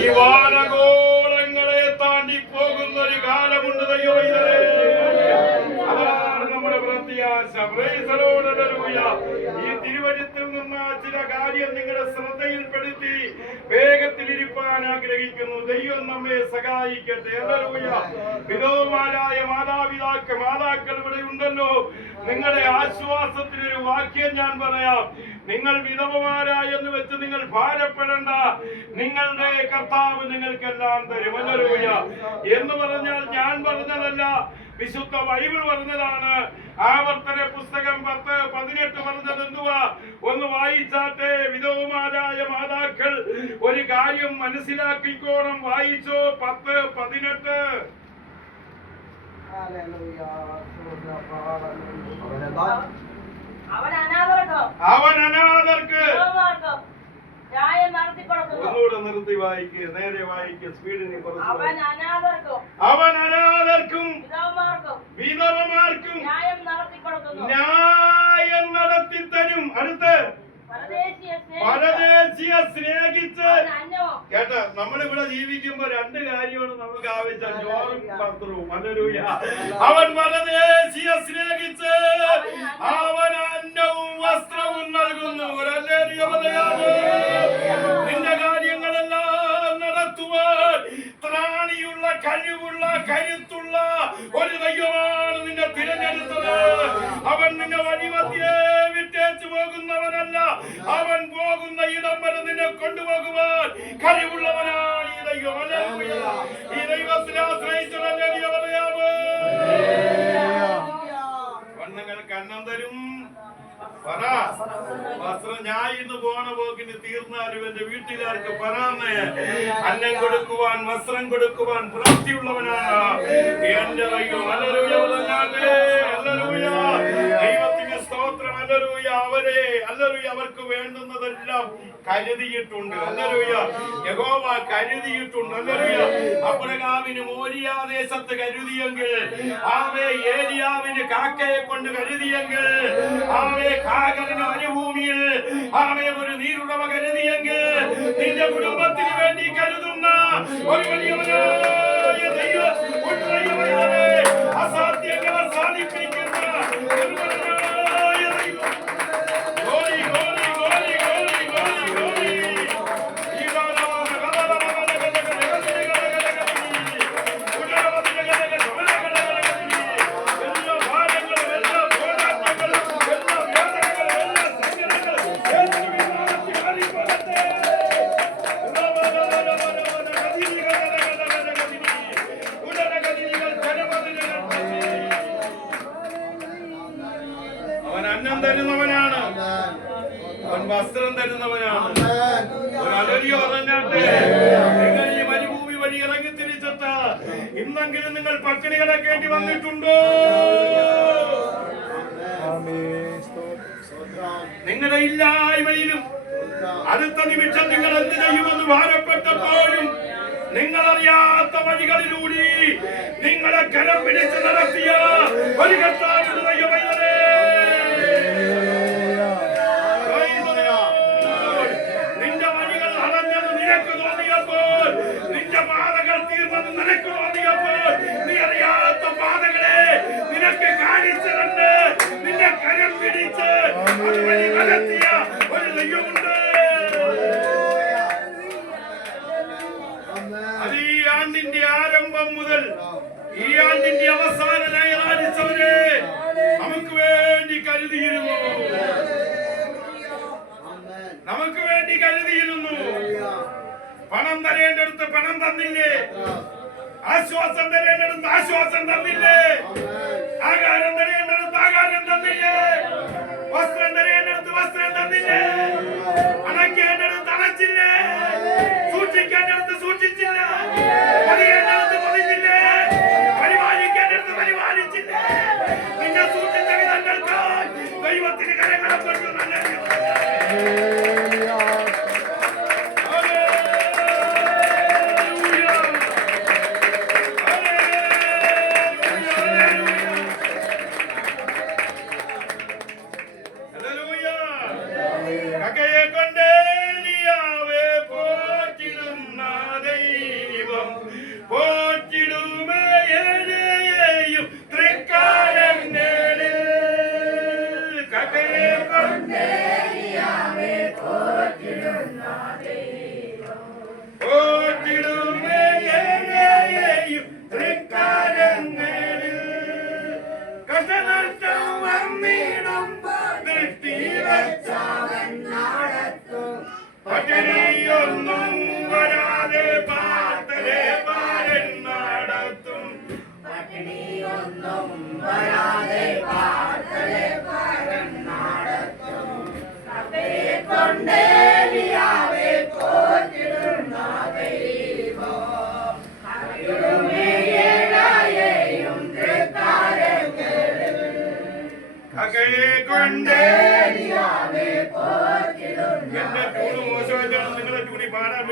ഈ വാനഗോളങ്ങളെ താണ്ടി പോകുന്ന ഒരു കാലമുണ്ട് ദൈവമേ. അതാണ് നമ്മുടെ പ്രത്യാശ. ഈ തിരുവചനത്തിൽ നിന്ന് ചില കാര്യം നിങ്ങളുടെ ശ്രദ്ധയിൽപ്പെടുത്തി വേഗത്തിലിരിപ്പാൻ ആഗ്രഹിക്കുന്നു. ദൈവം നമ്മെ സഹായിക്കട്ടെ. വിധവമാരായ മാതാക്കൾ ഇവിടെ ഉണ്ടല്ലോ. നിങ്ങളുടെ ആശ്വാസത്തിനൊരു വാക്യം ഞാൻ പറയാം. നിങ്ങൾ വിധവമാരായെന്ന് വെച്ച് നിങ്ങൾ ഭാരപ്പെടേണ്ട. നിങ്ങളുടെ കർത്താവ് നിങ്ങൾക്കെല്ലാം തരും. ഹല്ലേലൂയ എന്ന് പറഞ്ഞാൽ ഞാൻ പറഞ്ഞതല്ല, വിശുദ്ധ ബൈബിൾ പറഞ്ഞതാണ്. ആവർത്തന പുസ്തകം 10:18 പറഞ്ഞത് എന്തുവാ? ഒന്ന് വായിച്ചാട്ടെ. വിധവമാരായ മാതാക്കൾ ഒരു കാര്യം മനസ്സിലാക്കിക്കോണം. വായിച്ചോ 10:18. അവൻ അനാഥർക്ക് ഒന്നുകൂടെ നിർത്തി വായിക്ക്, നേരെ വായിക്ക്, സ്പീഡിന് കുറച്ച്. അവൻ അനാഥർക്കും വിധവമാർക്കും ന്യായം നടത്തി തരും. അടുത്ത് പരദേശിയെ സ്നേഹിച്ച്. കേട്ട, നമ്മളിവിടെ ജീവിക്കുമ്പോ രണ്ട് കാര്യമാണ് നമുക്ക് ആവശ്യം, ചോറും വസ്ത്രവും. ഹല്ലേലൂയ. അവൻ പരദേശിയെ സ്നേഹിച്ച് അവൻ അന്നവും വസ്ത്രവും നൽകുന്നു. നിന്റെ കാര്യങ്ങളെല്ലാം നടത്തുവാൻ ത്രാണിയുള്ള, കഴിവുള്ള, കരുത്തുള്ള ഒരു ദൈവമാണ് നിന്നെ തിരഞ്ഞെടുത്തത്. അവൻ നിന്നെ വഴിമധ്യേ വിട്ടേച്ചു പോകുന്നവനല്ല. അവൻ പോകുന്ന ഇടം വരെ നിന്നെ കൊണ്ടുപോകുവാൻ കഴിവുള്ളവനാണ് ഈ ദൈവം. ഈ ദൈവത്തിനെ ആശ്രയിച്ചതല്ലേ പറയാമോ? കണ്ണുങ്ങൾക്ക് അന്നം തരും. പറ, വസ്ത്രം ഞാൻ ഇന്ന് പോണ പോക്കിന് തീർന്നാലും എന്റെ വീട്ടുകാർക്ക് പറയാന്ന്. അന്നം കൊടുക്കുവാൻ, വസ്ത്രം കൊടുക്കുവാൻ പ്രാപ്തിയുള്ളവനാണ് എന്റെ ദൈവം. ഹല്ലേലൂയ. ദൈവത്തിന് സ്തോത്രം. ഹല്ലേലൂയ. അവർക്ക് വേണ്ടുന്നതെല്ലാം കരുതിയിട്ടുണ്ട്. ഹല്ലേലൂയ. യഹോവ കരുതിയിട്ടുണ്ട്. ഹല്ലേലൂയ. അബ്രഹാമിന് മോരിയാ ദേശത്ത് കരുതിയെങ്കിൽ, ഏലിയാവിന് കാക്കയെ കൊണ്ട് കരുതിയെങ്കിൽ, ഹാഗറിന് മരുഭൂമിയിൽ ഒരു നീരുടമ കരുതിയെങ്കിൽ, നിന്റെ കുടുംബത്തിന് വേണ്ടി കരുതുന്ന ഒരു വലിയവനായ ദൈവം, അസാധ്യങ്ങളെ സാധിപ്പിക്കുന്ന തരുന്നവനാണ്. അവൻ വസ്ത്രം തരുന്നവനാണ്. ഒരു അലരിയോ പറഞ്ഞാട്ടെ, നിങ്ങൾ ഈ മരുഭൂമി വഴി ഇറങ്ങി തിരിച്ചിട്ട് ഇന്നെങ്കിലും നിങ്ങൾ പട്ടിണി കിടക്കേണ്ടി വന്നിട്ടുണ്ടോ? നിങ്ങളുടെ ഇല്ലായ്മയിലും അടുത്ത നിമിഷം നിങ്ങൾ എന്ത് ചെയ്യുമെന്ന് ഭാരപ്പെട്ടപ്പോഴും നിങ്ങളറിയാത്ത വഴികളിലൂടെ നിങ്ങളെ കരം പിടിച്ച് നടത്തിയ ഒരു കർത്താവിന്റെ ദൈവമേ, നിന്റെ വഴികൾ അടഞ്ഞത് നിനക്ക് തോന്നിയപ്പോൾ, നിന്റെ പാതകൾ തീർന്നത് നിനക്ക് തോന്നിയപ്പോൾ, നീ അറിയാത്ത പാതകളെ നിനക്ക് കാണിച്ചിട്ടുണ്ട്. നിന്നെ കരം പിടിച്ച് അതുവഴി നടത്തിയ ഒരു ദൈവമുണ്ട്. അത് ഈ ആണ്ടിന്റെ ആരംഭം മുതൽ ഈ ആണ്ടിന്റെ അവസാന ഞായറാഴ്ചവരെ നമുക്ക് വേണ്ടി കരുതിയിരുന്നു. നമുക്ക് വേണ്ടി കരുതിയിരുന്നു. പണം തരേണ്ടടുത്ത് പണം തന്നില്ലേ? ആശ്വാസം തരേണ്ടടുത്ത് ആശ്വാസം തന്നില്ലേ? ആഹാരം തരേണ്ടടുത്ത് ആഹാരം തന്നില്ലേ? വസ്ത്രം തരേണ്ടടുത്ത് വസ്ത്രം തന്നില്ലേ? അണയ്ക്കേണ്ടടുത്ത് അണച്ചില്ലേ? സൂക്ഷിക്കേണ്ടടുത്ത് സൂക്ഷിച്ചില്ല. പതിയേണ്ടടുത്ത് പതിച്ചില്ലേ? പരിപാലിക്കേണ്ടടുത്ത് പരിപാലിച്ചില്ലേ? നിന്നെ സൂക്ഷിച്ച വിധങ്ങൾക്ക് ദൈവത്തിന് കരങ്ങളപ്പെട്ടു. കക്കയെ കൊണ്ട്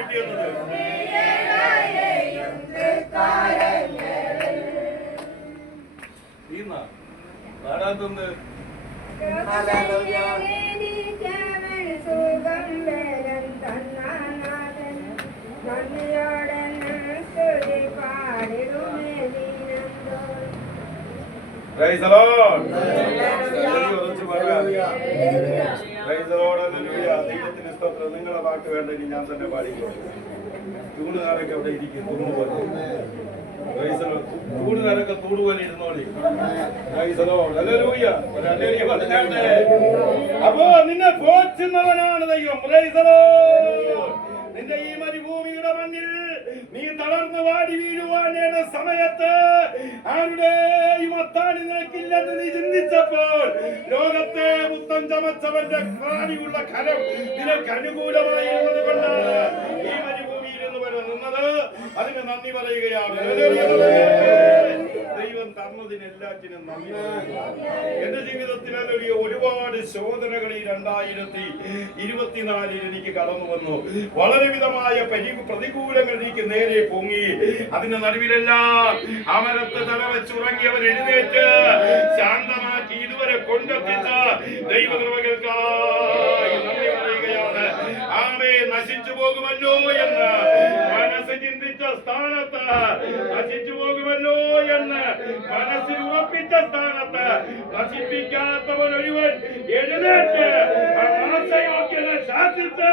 കിട്ടിയെന്നത്. പാടാത്തത് Praise the Lord. ദൈവത്തിന് സ്തോത്രം. നിങ്ങളെ വാക്ക് വേണ്ടെങ്കിൽ ഞാൻ തന്നെ പാടിക്കോ. തൂണുകാരൊക്കെ അവിടെ ഇരിക്കും. തൂണുകാരൊക്കെ തൂണ് പോലെ ഇരുന്നോളി. അപ്പോ നിന്നെ പോറ്റുന്നവനാണ് ദൈവം. നിന്റെ ഈ മരുഭൂമിയുടെ മണ്ണിൽ നീ തളർന്ന് വാടി വീഴുവാനേണ്ട സമയത്ത് ആരുടെയും അത്താണി നിനക്കില്ലെന്ന് നീ ചിന്തിച്ചപ്പോൾ ലോകത്തെ മുത്തം ചമച്ചവന്റെ പ്രാണിയുള്ള കരം നിനക്ക് അനുകൂലമായിരുന്നത് കൊണ്ടാണ് ഈ മരുഭൂമിയിൽ നിന്ന് വരെ നിന്നത്. അതിന് നന്ദി പറയുകയാണ്. ദൈവം തന്നതിന് എല്ലാറ്റിനും നന്ദി പറയുക. എന്റെ ജീവിതത്തിൽ ഒരുപാട് ശോധനകൾ ഈ 2024 എനിക്ക് കടന്നു വന്നു. വളരെ വിധമായ പ്രതികൂലങ്ങൾ എനിക്ക് നേരെ പൊങ്ങി. അതിന്റെ നടുവിലെല്ലാം അമരത്ത് തല വെച്ചുറങ്ങിയവൻ എഴുന്നേറ്റ് ശാന്തമാക്കി ഇതുവരെ കൊണ്ടെത്തിച്ച ദൈവകൃപകൾക്കായി നന്ദി പറയുകയാണ്. ആമേ നശിച്ചു പോകുമല്ലോ എന്ന് മനസ്സ് ചിന്തിച്ച സ്ഥാനത്ത്, നശിച്ചു പോകുമല്ലോ എന്ന് മനസ്സിൽ ഉറപ്പിച്ച സ്ഥാനത്ത് നശിപ്പിക്കാത്തവൻ ഒരുവൻ എഴുന്നേറ്റ് ആശയോഗ്യനെ ശാസിച്ച്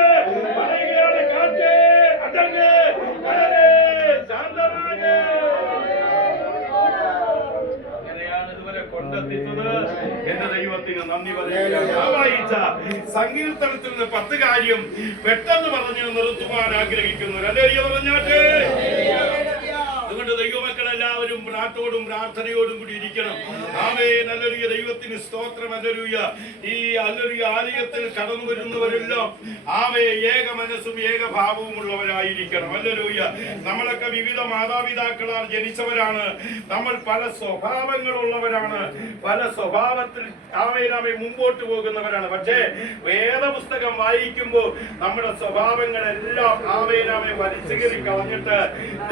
പറയുകയാണ്, കാറ്റേ അടങ്ങ്, കടലേ ശാന്തമാക്. അങ്ങനെയാണ് ഇതുവരെ കൊണ്ടെത്തിച്ചത്. എന്റെ ദൈവത്തിന് നന്ദി പറയുകയാണ്. ആ വായിച്ച സങ്കീർത്തനത്തിൽ നിന്ന് 10 കാര്യം പെട്ടെന്ന് പറഞ്ഞു നിർത്തുവാൻ ആഗ്രഹിക്കുന്നു. രണ്ടേരിയ പറഞ്ഞാട്ടെ. അതുകൊണ്ട് ദൈവമക്കളെല്ലാവരും പ്രാർത്ഥോടും പ്രാർത്ഥനയോടും കൂടി ഇരിക്കണം. ആമേ നല്ലൊരു ദൈവത്തിന് സ്തോത്രം. അല്ലൊരുയ ഈ അല്ലൊരു ആലയത്തിൽ കടന്നു വരുന്നവരെല്ലാം ആമേ ഏക മനസ്സും ഏകഭാവവും ഉള്ളവരായിരിക്കണം. അല്ലൊരുയ നമ്മളൊക്കെ വിവിധ മാതാപിതാക്കളാൽ ജനിച്ചവരാണ്. നമ്മൾ പല സ്വഭാവങ്ങളുള്ളവരാണ്. പല സ്വഭാവത്തിൽ ആമേ മുമ്പോട്ട് പോകുന്നവരാണ്. പക്ഷേ വേദപുസ്തകം വായിക്കുമ്പോൾ നമ്മുടെ സ്വഭാവങ്ങളെല്ലാം ആമേ വലിച്ചു കയറി കളഞ്ഞിട്ട്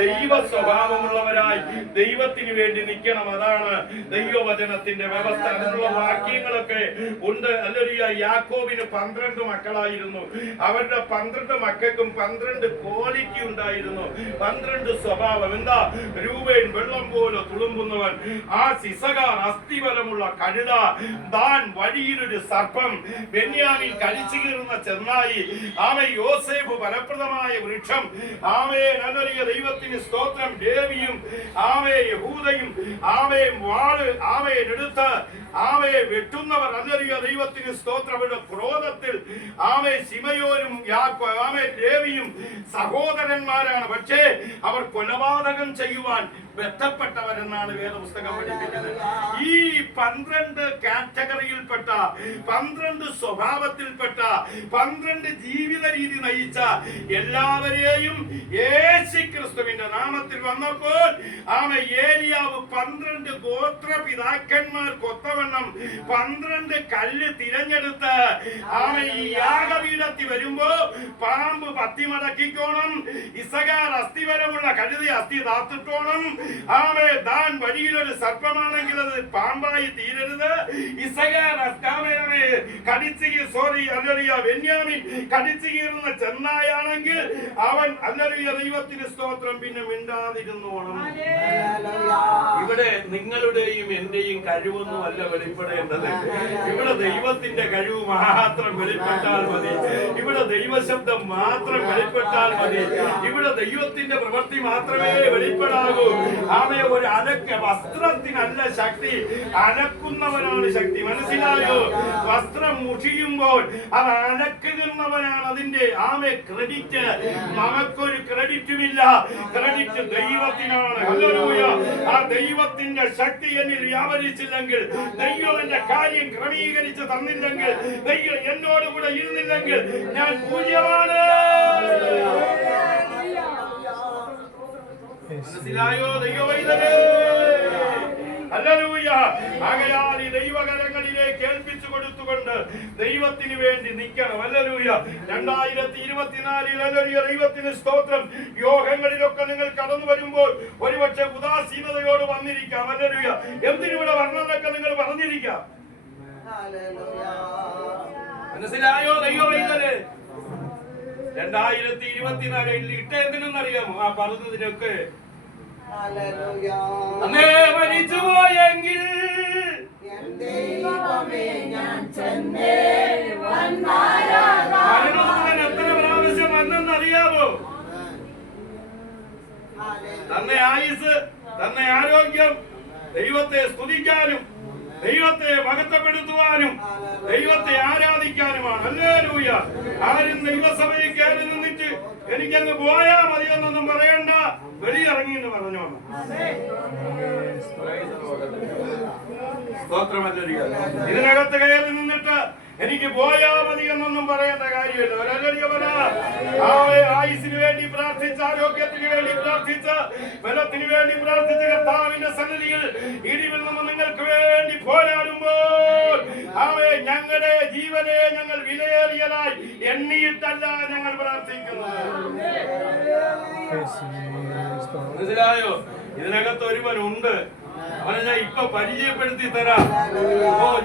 ദൈവ സ്വഭാവമുള്ളവരായി ദൈവത്തിന് വേണ്ടി നിൽക്കണം. അതാണ് ദൈവവചനത്തിന്റെ വ്യവസ്ഥ. അതിനുള്ള വാക്യങ്ങളൊക്കെ ഉണ്ട്. അല്ലൊരു യാക്കോബിന് 12 മക്കളായിരുന്നു. അവരുടെ 12 മക്കൾക്കും 12 ക്വാളിറ്റി ഉണ്ടായിരുന്നു. 12 സ്വഭാവം. എന്താ? രൂപേൻ വെള്ളം പോലെ തുളുമ്പുന്നവൻ, ആ സിസകാർ അസ്ഥിബലമുള്ള കഴുത, ദാൻ വഴിയിലൊരു സർപ്പം, ബെന്യാമീൻ കടിച്ചു കീറുന്ന ചെന്നായി, ആമേ യോസേഫ് ഫലപ്രദമായ വൃക്ഷം, ആമേ നല്ലൊരു ദൈവത്തിന് സ്തോത്രം, ലേവിയും ആമേ യഹൂദയും ആമേ വാള് ആമേ എടുത്ത് ആമേ വെട്ടുന്നവർ. നല്ലൊരു ദൈവത്തിന് സ്തോത്രമുള്ള ക്രോധത്തിൽ ആമേ ശിമയോനും ആമേ ലേവിയും സഹോദരന്മാരാണ്. പക്ഷേ അവർ കൊലപാതകം ചെയ്യുവാൻ ബന്ധപ്പെട്ടവരെന്നാണ് വേദപുസ്തകം പഠിപ്പിക്കുന്നത്. ഈ 12 കാറ്റഗറിയിൽപ്പെട്ട 12 സ്വഭാവത്തിൽപ്പെട്ട 12 ജീവിത രീതി നയിച്ച എല്ലാവരെയും യേശുക്രിസ്തുവിന്റെ നാമത്തിൽ വന്നപ്പോൾ ആമേ ഏലിയാവ് 12 ഗോത്ര പിതാക്കന്മാർക്കൊത്തവണ്ണം 12 കല്ല് തിരഞ്ഞെടുത്ത് ആമേ ഈ യാഗപീഠത്തിൽ വരുമ്പോ പാമ്പ് പത്തി മടക്കിക്കോണം, ഇസഖാർ അസ്ഥിബലമുള്ള കഴുതി അസ്ഥി താത്തിട്ടോണം, ആമേ ദാൻ വഴിയിലൊരു സർപ്പമാണെങ്കിൽ അത് പാമ്പായി തീരരുത്, ഇസഖാർ ബെന്യാമീൻ കടിച്ചു കീറുന്ന ചെന്നായാണെങ്കിൽ അവൻ അല്ലറിയ ദൈവത്തിന് സ്തോത്രം പിന്നെ മിണ്ടാതിരുന്നോണം. ഇവിടെ നിങ്ങളുടെയും എന്റെയും കഴിവൊന്നും അല്ല വെളിപ്പെടേണ്ടത്. ഇവിടെ ദൈവത്തിന്റെ കഴിവ് മാത്രം വെളിപ്പെട്ടാൽ മതി. ഇവിടെ ദൈവശബ്ദം മാത്രം വെളിപ്പെട്ടാൽ മതി. ഇവിടെ ദൈവത്തിന്റെ പ്രവൃത്തി മാത്രമേ വെളിപ്പെടാകൂ. ആമേ ഒരു വസ്ത്രത്തിനല്ല ശക്തി, അലക്കുന്നവനാണ് ശക്തി. മനസ്സിലായോ? വസ്ത്രം മുഷിയുമ്പോൾ അത് അലക്കുന്നവനാണ് അതിന്റെ ആമേ ക്രെഡിറ്റ്. നമുക്കൊരു ക്രെഡിറ്റുമില്ല. ക്രെഡിറ്റ് ദൈവത്തിനാണ്. ഹല്ലേലൂയ. ആ ദൈവത്തിന്റെ ശക്തി എന്നിൽ വ്യാപരിച്ചില്ലെങ്കിൽ, ദൈവം എന്റെ കാര്യം ക്രമീകരിച്ച് തന്നില്ലെങ്കിൽ, ദൈവം എന്നോട് കൂടെ ഇരുന്നില്ലെങ്കിൽ ഞാൻ പൂജ്യമാണ്. മനസ്സിലായോ? ദൈവവൈതലേ ഹല്ലേലൂയ. ആകയാൽ ഈ ദൈവകരങ്ങളിലേക്ക് ഏൽപ്പിച്ചു കൊടുത്തുകൊണ്ട് ദൈവത്തിന് വേണ്ടി നിൽക്കണം. ഹല്ലേലൂയ. 2024 ഹല്ലേലൂയ. ദൈവത്തിന് സ്തോത്രം. യോഗങ്ങളിലൊക്കെ നിങ്ങൾ കടന്നു വരുമ്പോൾ ഒരുപക്ഷെ ഉദാസീനതയോട് വന്നിരിക്കാം. ഹല്ലേലൂയ. എന്തിനിവിടെ വരണമെന്നൊക്കെ നിങ്ങൾ പറഞ്ഞിരിക്കാം. മനസ്സിലായോ ദൈവമൈതലേ? 2024 ഇട്ട എന്തിനെന്നറിയാമോ? ആ പറഞ്ഞതിനൊക്കെ അന്നേ മരിച്ചു പോയെങ്കിൽ മരണത്തിന് എത്ര പ്രാവശ്യം വന്നെന്നറിയാമോ? തന്നെ ആയുസ്, തന്നെ ആരോഗ്യം, ദൈവത്തെ സ്തുതിക്കാനും ദൈവത്തെ മഹത്വപ്പെടുത്തുവാനും ദൈവത്തെ ആരാധിക്കാനുമാണ്. ഹല്ലേലൂയ. ആരും ദൈവസഭയിൽ കയറി നിന്നിട്ട് എനിക്കങ്ങ് പോയാ മതിയെന്നൊന്നും പറയണ്ട, വെളിയിറങ്ങി എന്ന് പറഞ്ഞോണം. ഇതിനകത്ത് കയറി നിന്നിട്ട് എനിക്ക് പോയാ മതി എന്നൊന്നും പറയേണ്ട കാര്യമില്ല. ആയുസിന് വേണ്ടി പ്രാർത്ഥിച്ച, ആരോഗ്യത്തിന് വേണ്ടി പ്രാർത്ഥിച്ച, ബലത്തിന് വേണ്ടി പ്രാർത്ഥിച്ച കർത്താവിന്റെ സന്നിധിയിൽ ഇടിവിൽ നിന്ന് നിങ്ങൾക്ക് വേണ്ടി പോരാടുമ്പോൾ ഞങ്ങളുടെ ജീവനെ ഞങ്ങൾ വിലയേറിയതായി എണ്ണിയിട്ടല്ല ഞങ്ങൾ പ്രാർത്ഥിക്കുന്നത്. മനസ്സിലായോ? ഇതിനകത്ത് ഒരുവനുണ്ട്, അവനെ ഞാൻ ഇപ്പൊ പരിചയപ്പെടുത്തി തരാം.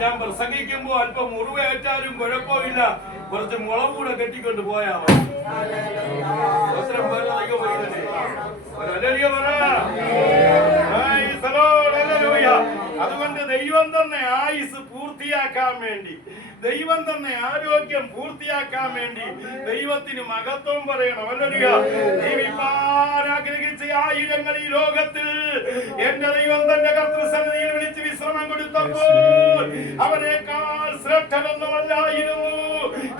ഞാൻ പ്രസംഗിക്കുമ്പോ അല്പം മുറിവേറ്റാലും കുഴപ്പമില്ല, കുറച്ച് മുളക് കൂടെ കെട്ടിക്കൊണ്ട് പോയാ മതി. അതുകൊണ്ട് ദൈവം തന്നെ ആയുസ് പൂർത്തിയാക്കാൻ വേണ്ടി, ദൈവം തന്നെ ആരോഗ്യം പൂർത്തിയാക്കാൻ വേണ്ടി ദൈവത്തിന് മഹത്വം പറയണം. ഹല്ലേലൂയ. ജീവിപ്പാൻ ആഗ്രഹിച്ച ആയിരങ്ങൾ ഈ ലോകത്തിൽ എന്റെ ദൈവം തന്റെ കർത്തൃസന്നിധിയിൽ വിളിച്ച് വിശ്രമം കൊടുത്തപ്പോൾ അവനേക്കാൾ ശ്രേഷ്ഠനൊന്നുമല്ലായിരുന്നു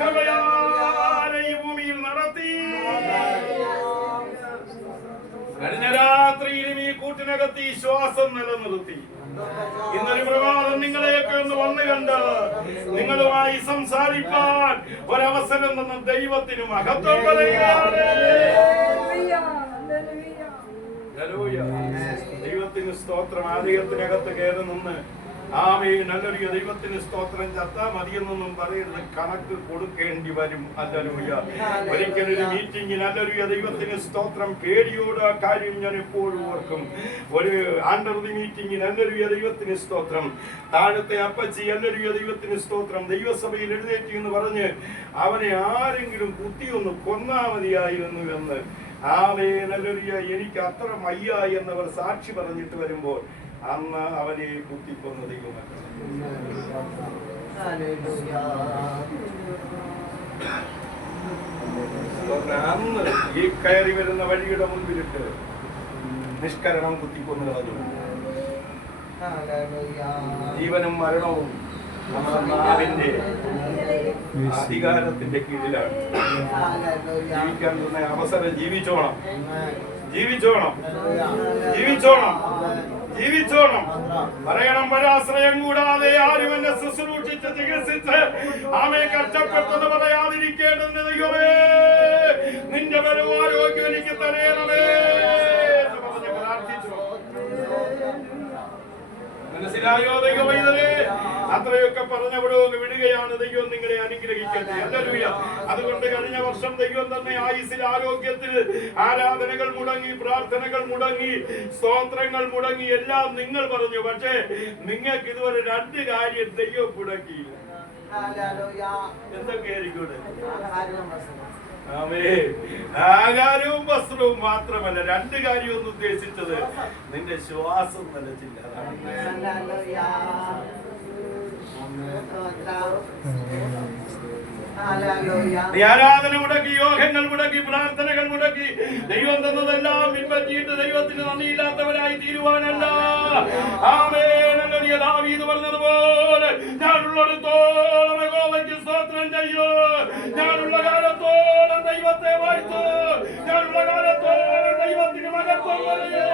കൃപയാലെ ഈ ഭൂമിയിൽ നടത്തി. കഴിഞ്ഞ രാത്രിയിലും ഈ കൂട്ടിനകത്ത് ഈ ശ്വാസം നിലനിർത്തി. ഇന്നൊരു പ്രഭാതം നിങ്ങളെയൊക്കെ ഒന്ന് വന്നു കണ്ട് നിങ്ങളുമായി സംസാരിക്കാൻ ഒരവസരം തന്ന ദൈവത്തിന് മഹത്വം പറയുകയാണ്. ദൈവത്തിന് സ്തോത്രം. ആലയത്തിനകത്ത് കയറി നിന്ന് നല്ലൊരു ദൈവത്തിന് സ്തോത്രം ചത്താ മതിയെന്നൊന്നും പറയരുത്, കണക്ക് കൊടുക്കേണ്ടി വരും. ഹല്ലേലൂയ. ഒരിക്കലൊരു മീറ്റിംഗിൽ നല്ലൊരു ദൈവത്തിന് സ്തോത്രം, പേടിയോട് ആ കാര്യം ഞാൻ എപ്പോഴും ഓർക്കും. ഒരു ആണ്ടർദി മീറ്റിംഗിൽ നല്ലൊരു ദൈവത്തിന് സ്തോത്രം, താഴത്തെ അപ്പച്ചി നല്ലൊരു ദൈവത്തിന് സ്തോത്രം ദൈവസഭയിൽ എഴുന്നേറ്റി എന്ന് പറഞ്ഞ് അവനെ ആരെങ്കിലും കുത്തിയൊന്ന് കൊന്നാ മതിയായിരുന്നു എന്ന് നല്ലൊരു എനിക്ക് അത്ര മയ്യ എന്നവർ സാക്ഷി പറഞ്ഞിട്ട് വരുമ്പോൾ അന്ന് അവനെ കുത്തിക്കൊന്ന ദൈവമല്ല. അന്ന് ഈ കയറി വരുന്ന വഴിയുടെ മുൻപിലിട്ട് നിഷ്കരണം കുത്തിക്കൊന്നത് ജീവനും മരണവും നമ്മുടെ നാവിന്റെ അധികാരത്തിന്റെ കീഴിലാണ്. ജീവിക്കാൻ തന്ന അവസരം ജീവിച്ചോണം, ജീവിച്ചോണം, ജീവിച്ചോണം, ജീവിച്ചോണം. പറയണം, പരാശ്രയം കൂടാതെ ആരും എന്നെ ശുശ്രൂഷിച്ച് ചികിത്സിച്ച് ആമയെ കഷ്ടപ്പെട്ടെന്ന് പറയാതിരിക്കേണ്ടതിന് ദൈവമേ നിന്റെ ബലവും ആരോഗ്യം എനിക്ക് തരയണമേ എന്ന് പറഞ്ഞ് പ്രാർത്ഥിച്ചു. മനസ്സിലായോ ദൈവമൈതലേ? അത്രയൊക്കെ പറഞ്ഞവിടെ വിടുകയാണ്. ദൈവം നിങ്ങളെ അനുഗ്രഹിക്കട്ടെ. ഹല്ലേലൂയ. അതുകൊണ്ട് കഴിഞ്ഞ വർഷം ദൈവം തന്നെ ആയുസ്സിൽ, ആരോഗ്യത്തിൽ ആരാധനകൾ മുടങ്ങി, പ്രാർത്ഥനകൾ മുടങ്ങി, സ്തോത്രങ്ങൾ മുടങ്ങി, എല്ലാം നിങ്ങൾ പറഞ്ഞു. പക്ഷേ നിങ്ങൾക്ക് ഇതുവരെ രണ്ട് കാര്യം ദൈവം മുടക്കിയില്ല. എന്തൊക്കെയായിരിക്കും? ആഹാരവും വസ്ത്രവും മാത്രമല്ല, രണ്ട് കാര്യം ഒന്ന് ഉദ്ദേശിച്ചത് നിന്റെ ശ്വാസം നിലച്ചില്ല. ആരാധന മുടക്കി, യോഗങ്ങൾ മുടക്കി, പ്രാർത്ഥനകൾ മുടക്കി, ദൈവം തന്നതെല്ലാം പിൻപറ്റിയിട്ട് ദൈവത്തിന് നന്ദിയില്ലാത്തവരായി തീരുവാനല്ല. ദാവീദ് പറഞ്ഞതുപോലെ ഞാനുള്ളിടത്തോളം യഹോവയ്ക്ക് സ്തോത്രം ചെയ്യൂ, ഞാനുള്ള കാലത്തോളം ദൈവത്തെ വാഴ്ത്തൂ, ഞാനുള്ള കാലത്തോളം ദൈവത്തിന് മഹത്വം പറയൂ.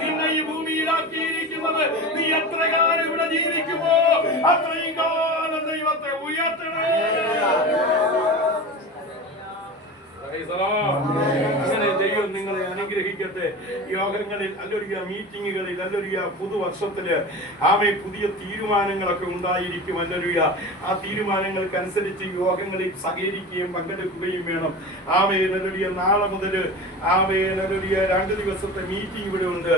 നിന്നെ ഈ ഭൂമിയിലാക്കിയിരിക്കുന്നത് നീ എത്ര കാലം ഇവിടെ ജീവിക്കുമോ അത്രയും കാലം ദൈവത്തെ ഉയർത്തണേ. അങ്ങനെ ദൈവം നിങ്ങളെ അനുഗ്രഹിക്കണം. ചോദിക്കട്ടെ, യോഗങ്ങളിൽ അല്ലൊരു മീറ്റിങ്ങുകളിൽ അല്ലൊരു പുതുവർഷത്തില് പുതിയ തീരുമാനങ്ങളൊക്കെ ഉണ്ടായിരിക്കും. അല്ലൊരു ആ തീരുമാനങ്ങൾക്കനുസരിച്ച് യോഗങ്ങളിൽ സഹകരിക്കുകയും പങ്കെടുക്കുകയും വേണം. നാളെ മുതൽ 2 ദിവസത്തെ മീറ്റിംഗ് ഇവിടെ ഉണ്ട്.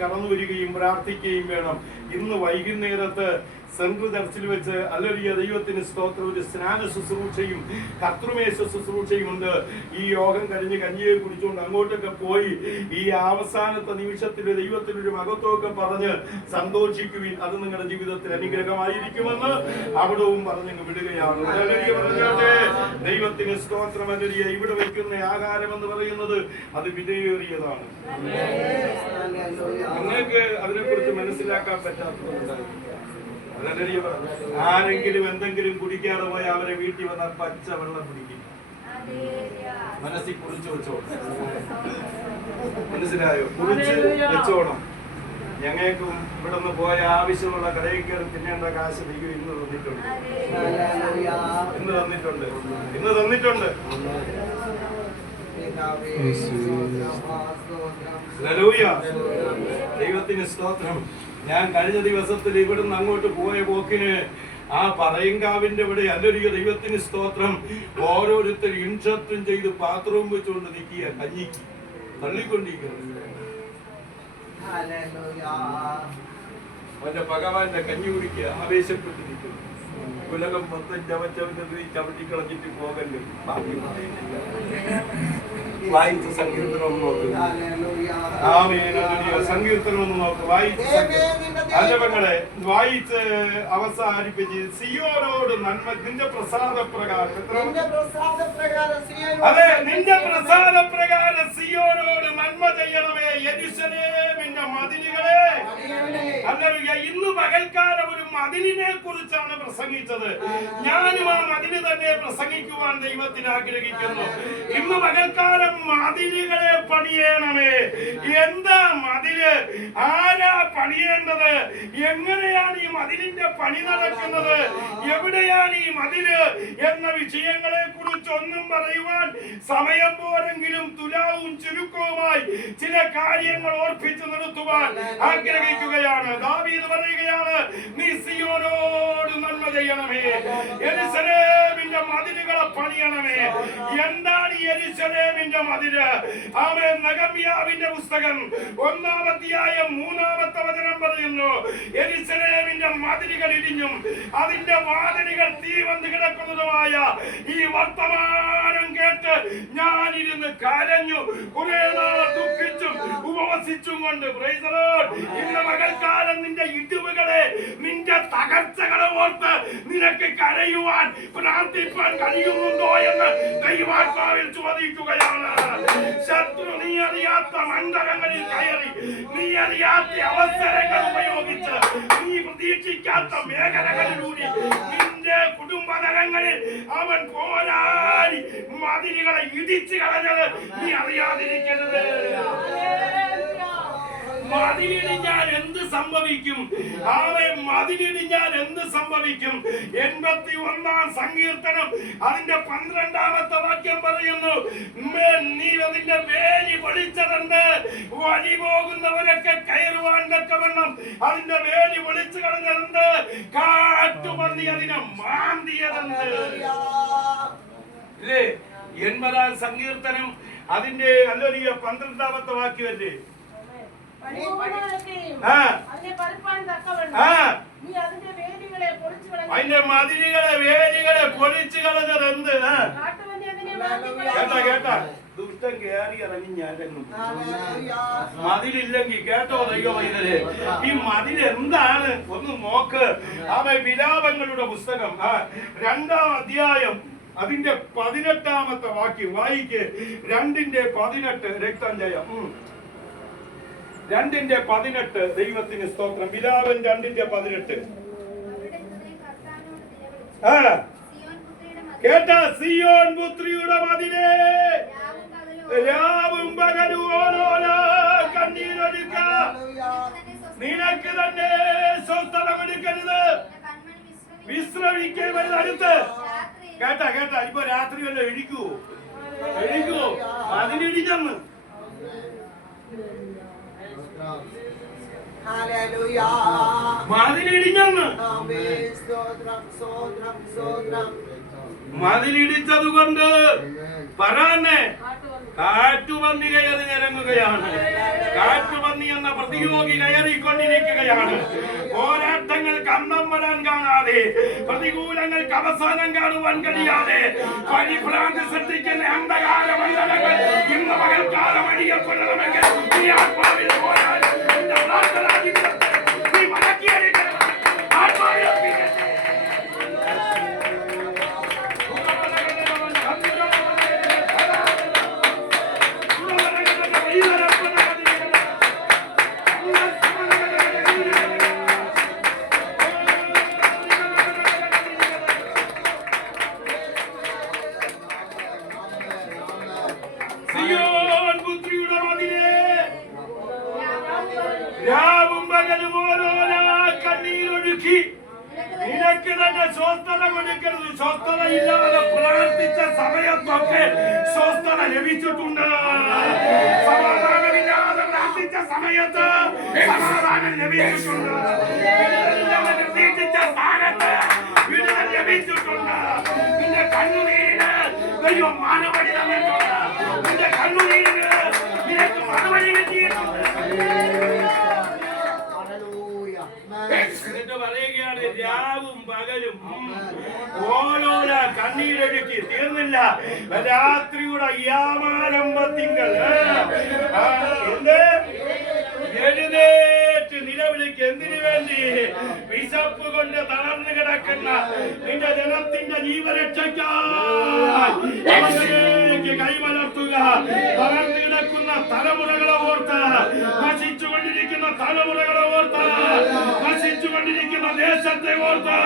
കടന്നു വരികയും പ്രാർത്ഥിക്കുകയും വേണം. ഇന്ന് വൈകുന്നേരത്ത് സെൻട്രൽ ചർച്ചിൽ വെച്ച് അല്ലൊരു ദൈവത്തിന് സ്തോത്രം ഒരു സ്നാന ശുശ്രൂഷയും കർത്തൃമേശ ശുശ്രൂഷയും ഉണ്ട്. ഈ യോഗം കഴിഞ്ഞ് കഞ്ഞിയെ കുടിച്ചുകൊണ്ട് അങ്ങോട്ടൊക്കെ പോയി ഈ അവസാനത്തെ നിമിഷത്തിൽ ദൈവത്തിനൊരു മഹത്വമൊക്കെ പറഞ്ഞ് സന്തോഷിക്കുവിൻ. അത് നിങ്ങളുടെ ജീവിതത്തിൽ അനുഗ്രഹമായിരിക്കുമെന്ന് അവിടവും പറഞ്ഞങ്ങ് വിടുകയാണ്. പറഞ്ഞാട്ടെ, ദൈവത്തിന് സ്തോത്രം. അല്ലൊരു ഇവിടെ വയ്ക്കുന്ന ആഹാരം എന്ന് പറയുന്നത് അത് വിലയേറിയതാണ്. നിങ്ങൾക്ക് അതിനെക്കുറിച്ച് മനസ്സിലാക്കാൻ പറ്റാത്തതുണ്ടായിരുന്നു. ആരെങ്കിലും എന്തെങ്കിലും കുടിക്കാതെ പോയി അവരെ വീട്ടിൽ വന്നാൽ പച്ച വെള്ളം കുടിക്കും. മനസ്സിൽ കുറിച്ച് വെച്ചോ, മനസ്സിലായോ? കുറിച്ച് വെച്ചോണം. ഞങ്ങൾക്കും ഇവിടെ നിന്ന് പോയ ആവശ്യമുള്ള കടയിൽ കയറി തിന്നേണ്ട കാശ് ദൈവം ഇന്ന് തന്നിട്ടുണ്ട്. ദൈവത്തിന് സ്തോത്രം. ഞാൻ കഴിഞ്ഞ ദിവസത്തിൽ ഇവിടുന്ന് അങ്ങോട്ട് പോയ പോക്കിന് ആ പറയങ്കാവിന്റെ ഇവിടെ അല്ലൊരു ദൈവത്തിന് സ്തോത്രം ഓരോരുത്തർ ഇൻഷത്തും ചെയ്ത് പാത്രവും വെച്ചുകൊണ്ട് നിൽക്കുക, കഞ്ഞിക്ക് തള്ളിക്കൊണ്ടിരിക്കുന്നു. അവന്റെ ഭഗവാന്റെ കഞ്ഞി കുടിക്കുക ആവേശപ്പെട്ട് നിൽക്കുന്നു. ഉലകം മൊത്തം ചവച്ചവന്റെ ചവിട്ടിക്കളഞ്ഞിട്ട് പോകല്ലേ. വായിച്ച സങ്കീർത്തനം ഒന്ന് നോക്ക്. സങ്കീർത്തനം ഒന്ന് നോക്ക്. വായിച്ച് അവസാനിപ്പിച്ച് സിയോനോട് നന്മ നിന്റെ പ്രസാദപ്രകാരം. അതെ, നിന്റെ പ്രസാദപ്രകാരം സിയോനോട് നന്മ ചെയ്യണമേ. യെരൂശലേമിന്റെ മതിലുകളെ. അല്ലൊരു ഇന്ന് പകൽക്കാലം ഒരു മതിലിനെ കുറിച്ചാണ് പ്രസംഗിച്ചത്. ഞാനും ആ മതില് തന്നെ പ്രസംഗിക്കുവാൻ ദൈവത്തിന് ആഗ്രഹിക്കുന്നു. ഇന്ന് പകൽക്കാലം മതിലുകളെ പണിയണമേ. എന്താ മതില്? ആരാ പണിയേണ്ടത്? എങ്ങനെയാണ് ഈ മതിലിന്റെ പണി നടക്കുന്നത്? എവിടെയാണ് ഈ മതില് എന്ന വിഷയങ്ങളെ കുറിച്ച് ഒന്നും പറയുവാൻ സമയം പോരെങ്കിലും തുലാവും ചുരുക്കവുമായി ചില കാര്യങ്ങൾ ഓർപ്പിച്ചു നിർത്തുവാൻ ആഗ്രഹിക്കുകയാണ്. ദാവീദ് പറയുകയാണ്, നീ സിയോനോട് നന്മ ചെയ്യണമേ, യെരൂശലേമിന്റെ മതിലുകളെ പണിയണമേ. എന്താണ് യെരൂശലേമിന്റെ മതില്? നെഹമ്യാവിന്റെ പുസ്തകം 1-ാം അധ്യായം 3-ാമത്തെ വചനം പറയുന്നു, യെരൂശലേമിന്റെ മതിലുകൾ ഇടിഞ്ഞും അതിന്റെ വാതിലുകൾ തീ വന്ന് കിടക്കുന്നതുമായ ഈ വർത്തമാനം കേട്ട് ഞാനിരുന്ന് കരഞ്ഞു, കുറെ നാൾ ദുഃഖിച്ചും ഉപവസിച്ചും കൊണ്ട്. ഇന്ന് പകൽക്കാലം നിന്റെ ഇടിവുകളെ, നിന്റെ തകർച്ചകളെ ഓർത്ത് നിനക്ക് കരയുവാൻ പ്രാർത്ഥിപ്പാൻ കഴിയുന്നുണ്ടോ എന്ന് ദൈവാത്മാവിൽ ചോദിക്കുകയാണ്. ശത്രു നീ അറിയാത്ത മണ്ഡലങ്ങളിൽ കയറി, നീ അറിയാത്ത അവസരങ്ങൾ ഉപയോഗിച്ച്, നീ പ്രതീക്ഷിക്കാത്ത മേഖലകളിലൂടെ നിന്റെ കുടുംബതലങ്ങളിൽ അവൻ പോരാടി മതിലുകളെ ഇടിച്ചു കളഞ്ഞത് നീ അറിയാതിരിക്കരുത്. മതിലിടിഞ്ഞാൽ എന്ത് സംഭവിക്കും? മതിലിടിഞ്ഞാൽ എന്ത് സംഭവിക്കും? 81-ാം സങ്കീർത്തനം അതിന്റെ 12-ാമത്തെ വാക്യം പറയുന്നു, നീ അതിന്റെ വേലി പൊളിച്ചതെന്ത്? വഴി പോകുന്നവരൊക്കെ കയറുവാൻ തക്കവണ്ണം അതിന്റെ വേലി പൊളിച്ചു കളഞ്ഞതെന്ത്? കാറ്റുപന്നി അതിനെ മാന്തിയതെന്ത്? 80-ാം സങ്കീർത്തനം അതിന്റെ അല്ലൊരു 12-ാമത്തെ വാക്യമല്ലേ? അതിന്റെ മതിലുകളെ വേലികളെ പൊളിച്ചു കളഞ്ഞത് എന്ത്? കേട്ടാ കേട്ടാ, ദുഷ്ടം കയറി ഇറങ്ങി ഞരങ്ങും. മതിലില്ലെങ്കിൽ കേട്ടോ ദൈവം, ഈ മതിൽ എന്താണ് ഒന്ന് നോക്ക്. വിലാപങ്ങളുടെ പുസ്തകം 2-ാം അധ്യായം അതിന്റെ 18-ാമത്തെ വാക്യം വായിക്ക്. 2:18 രക്തഞ്ജയം. 2:18 ദൈവത്തിന് സ്തോത്രം. വിലാപം 2:18. കേട്ടാ, സിയോൻ പുത്രിയുടെ മതിലേ, രാവും പകലും ഓരോരോ കണ്ണീരൊഴുക്ക, നിനക്ക് തന്നെ സ്വസ്ഥത കൊടുക്കരുത്, വിശ്രമിക്കരുത്. കേട്ടാ കേട്ടാ, ഇപ്പൊ രാത്രി വല്ല എഴുക്കുവോ? അതിലിടിഞ്ഞെന്ന് Hallelujah. മതിലിടിഞ്ഞെന്ന്. Amen. സ്തോത്രം, സ്തോത്രം, സ്തോത്രം. മതിലിടിച്ചത് കൊണ്ട് പറയാനെ കാറ്റുപന്നി കയറി ഇറങ്ങുകയാണ്. കാറ്റുപന്നി എന്ന പ്രതിയോഗി കയറിക്കൊണ്ടിരിക്കുകയാണ്. പോരാട്ടങ്ങൾക്ക് അന്നം വരാൻ കാണാതെ, പ്രതികൂലങ്ങൾക്ക് അവസാനം കാണുവാൻ കഴിയാതെ, പരിഭ്രാന്തി സൃഷ്ടിക്കുന്ന അന്ധകാര മണ്ഡലങ്ങൾ ഇന്ന് പകൽക്കാലം അടിയപ്പെടണമെങ്കിൽ നീ ആത്മാവിൽ പോയാൽ നിന്റെ പ്രാർത്ഥനാ ജീവിതത്തെ നീ മടക്കിയെടുക്കണം. ആത്മാവിൽ അർപ്പിക്കട്ടെ. സിയോൻ പുത്രിയുടെ മതിലേ, രാവും പകലും ഓരോരോ കണ്ണീരൊഴുക്കി നിനക്ക് തന്നെ സ്വസ്ഥത കൊടുക്കരുത്. സ്വസ്ഥതയില്ലാതെ പ്രാർത്ഥിച്ച സമയത്തൊക്കെ സ്വസ്ഥത ലഭിച്ചിട്ടുണ്ട്. സമാധാനമില്ലാതെ പ്രാർത്ഥിച്ച സമയത്ത് സമാധാനം ലഭിച്ചിട്ടുണ്ട്. പ്രതീക്ഷിച്ച സ്ഥാനത്ത് വിടുതൽ ലഭിച്ചിട്ടുണ്ട്. നിന്റെ കണ്ണുനീരിന് ദൈവം മറുപടി തന്നിട്ടുണ്ട്. നിന്റെ കണ്ണുനീരിന് നിനക്ക് മറുപടി കിട്ടിയിട്ടുണ്ട്. എന്നിട്ട് പറയുകയാണ്, രാവും പകലും ഓരോരോ കണ്ണീരൊഴുക്കി തീർന്നില്ല. രാത്രിയുടെ യാമാരംഭത്തിങ്കൽ എന്ത് എഴുന്നേറ്റ് നിലവിളിക്ക്. എന്തിനു വേണ്ടി? വിശപ്പ് കൊണ്ട് തളർന്നു കിടക്കുന്ന നിന്റെ ജനത്തിന്റെ ജീവരക്ഷയ്ക്ക് കൈമലർത്തുക. തളർന്നു കിടക്കുന്ന തലമുറകളെ ഓർത്ത്, നശിച്ചുകൊണ്ടിരിക്കുന്ന തലമുറകളെ ഓർത്ത്, നശിച്ചുകൊണ്ടിരിക്കുന്ന ദേശത്തെ ഓർത്ത്,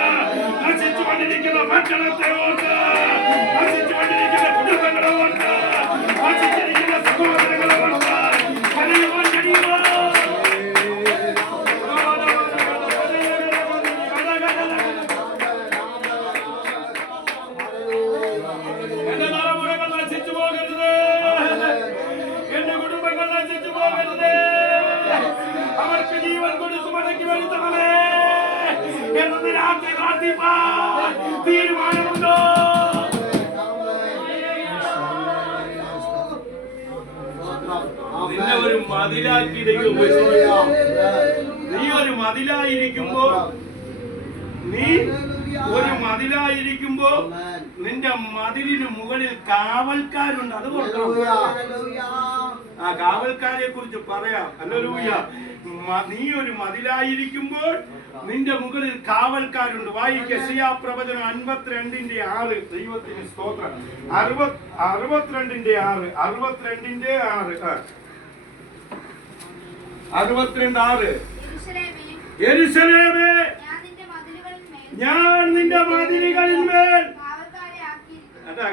നശിച്ചുകൊണ്ടിരിക്കുന്ന ഭക്ഷണത്തെ ഓർത്ത്, നശിച്ചുകൊണ്ടിരിക്കുന്ന കുടുംബങ്ങളെ ഓർത്ത്, നശിച്ചിരിക്കുന്ന സഹോദരങ്ങളെ ഓർത്ത് കരയുവാൻ കഴിയുമോ? എന്റെ തലമുറകൾ നശിച്ചു പോകരുത്. എന്റെ കുടുംബങ്ങൾ നശിച്ചു പോകരുത്. അവർക്ക് ജീവൻ കൊടുത്തു മടക്കി വരുത്തണമേ എന്ന് രാത്രി പ്രാർത്ഥിപ്പാൻ തീരുമാനമുണ്ടോ? നിന്നെ ഒരു മതിലാക്കി ദൈവം വെച്ചിരിക്കുന്നു. നീ ഒരു മതിലായിരിക്കുമ്പോ നിന്റെ മതിലിന് മുകളിൽ കാവൽക്കാരുണ്ട്. അത് കൊടുക്കണം. ആ കാവൽക്കാരെ കുറിച്ച് പറയാം. ഹല്ലേലൂയ. നീ ഒരു മതിലായിരിക്കുമ്പോൾ നിന്റെ മുകളിൽ കാവൽക്കാരുണ്ട്. വായിക്ക യെശയ്യാപ്രവചനം 52:6. ദൈവത്തിന് സ്തോത്രം. 62:6 യെരൂശലേമേ, ഞാൻ നിന്റെ മതിലുകളിന്മേൽ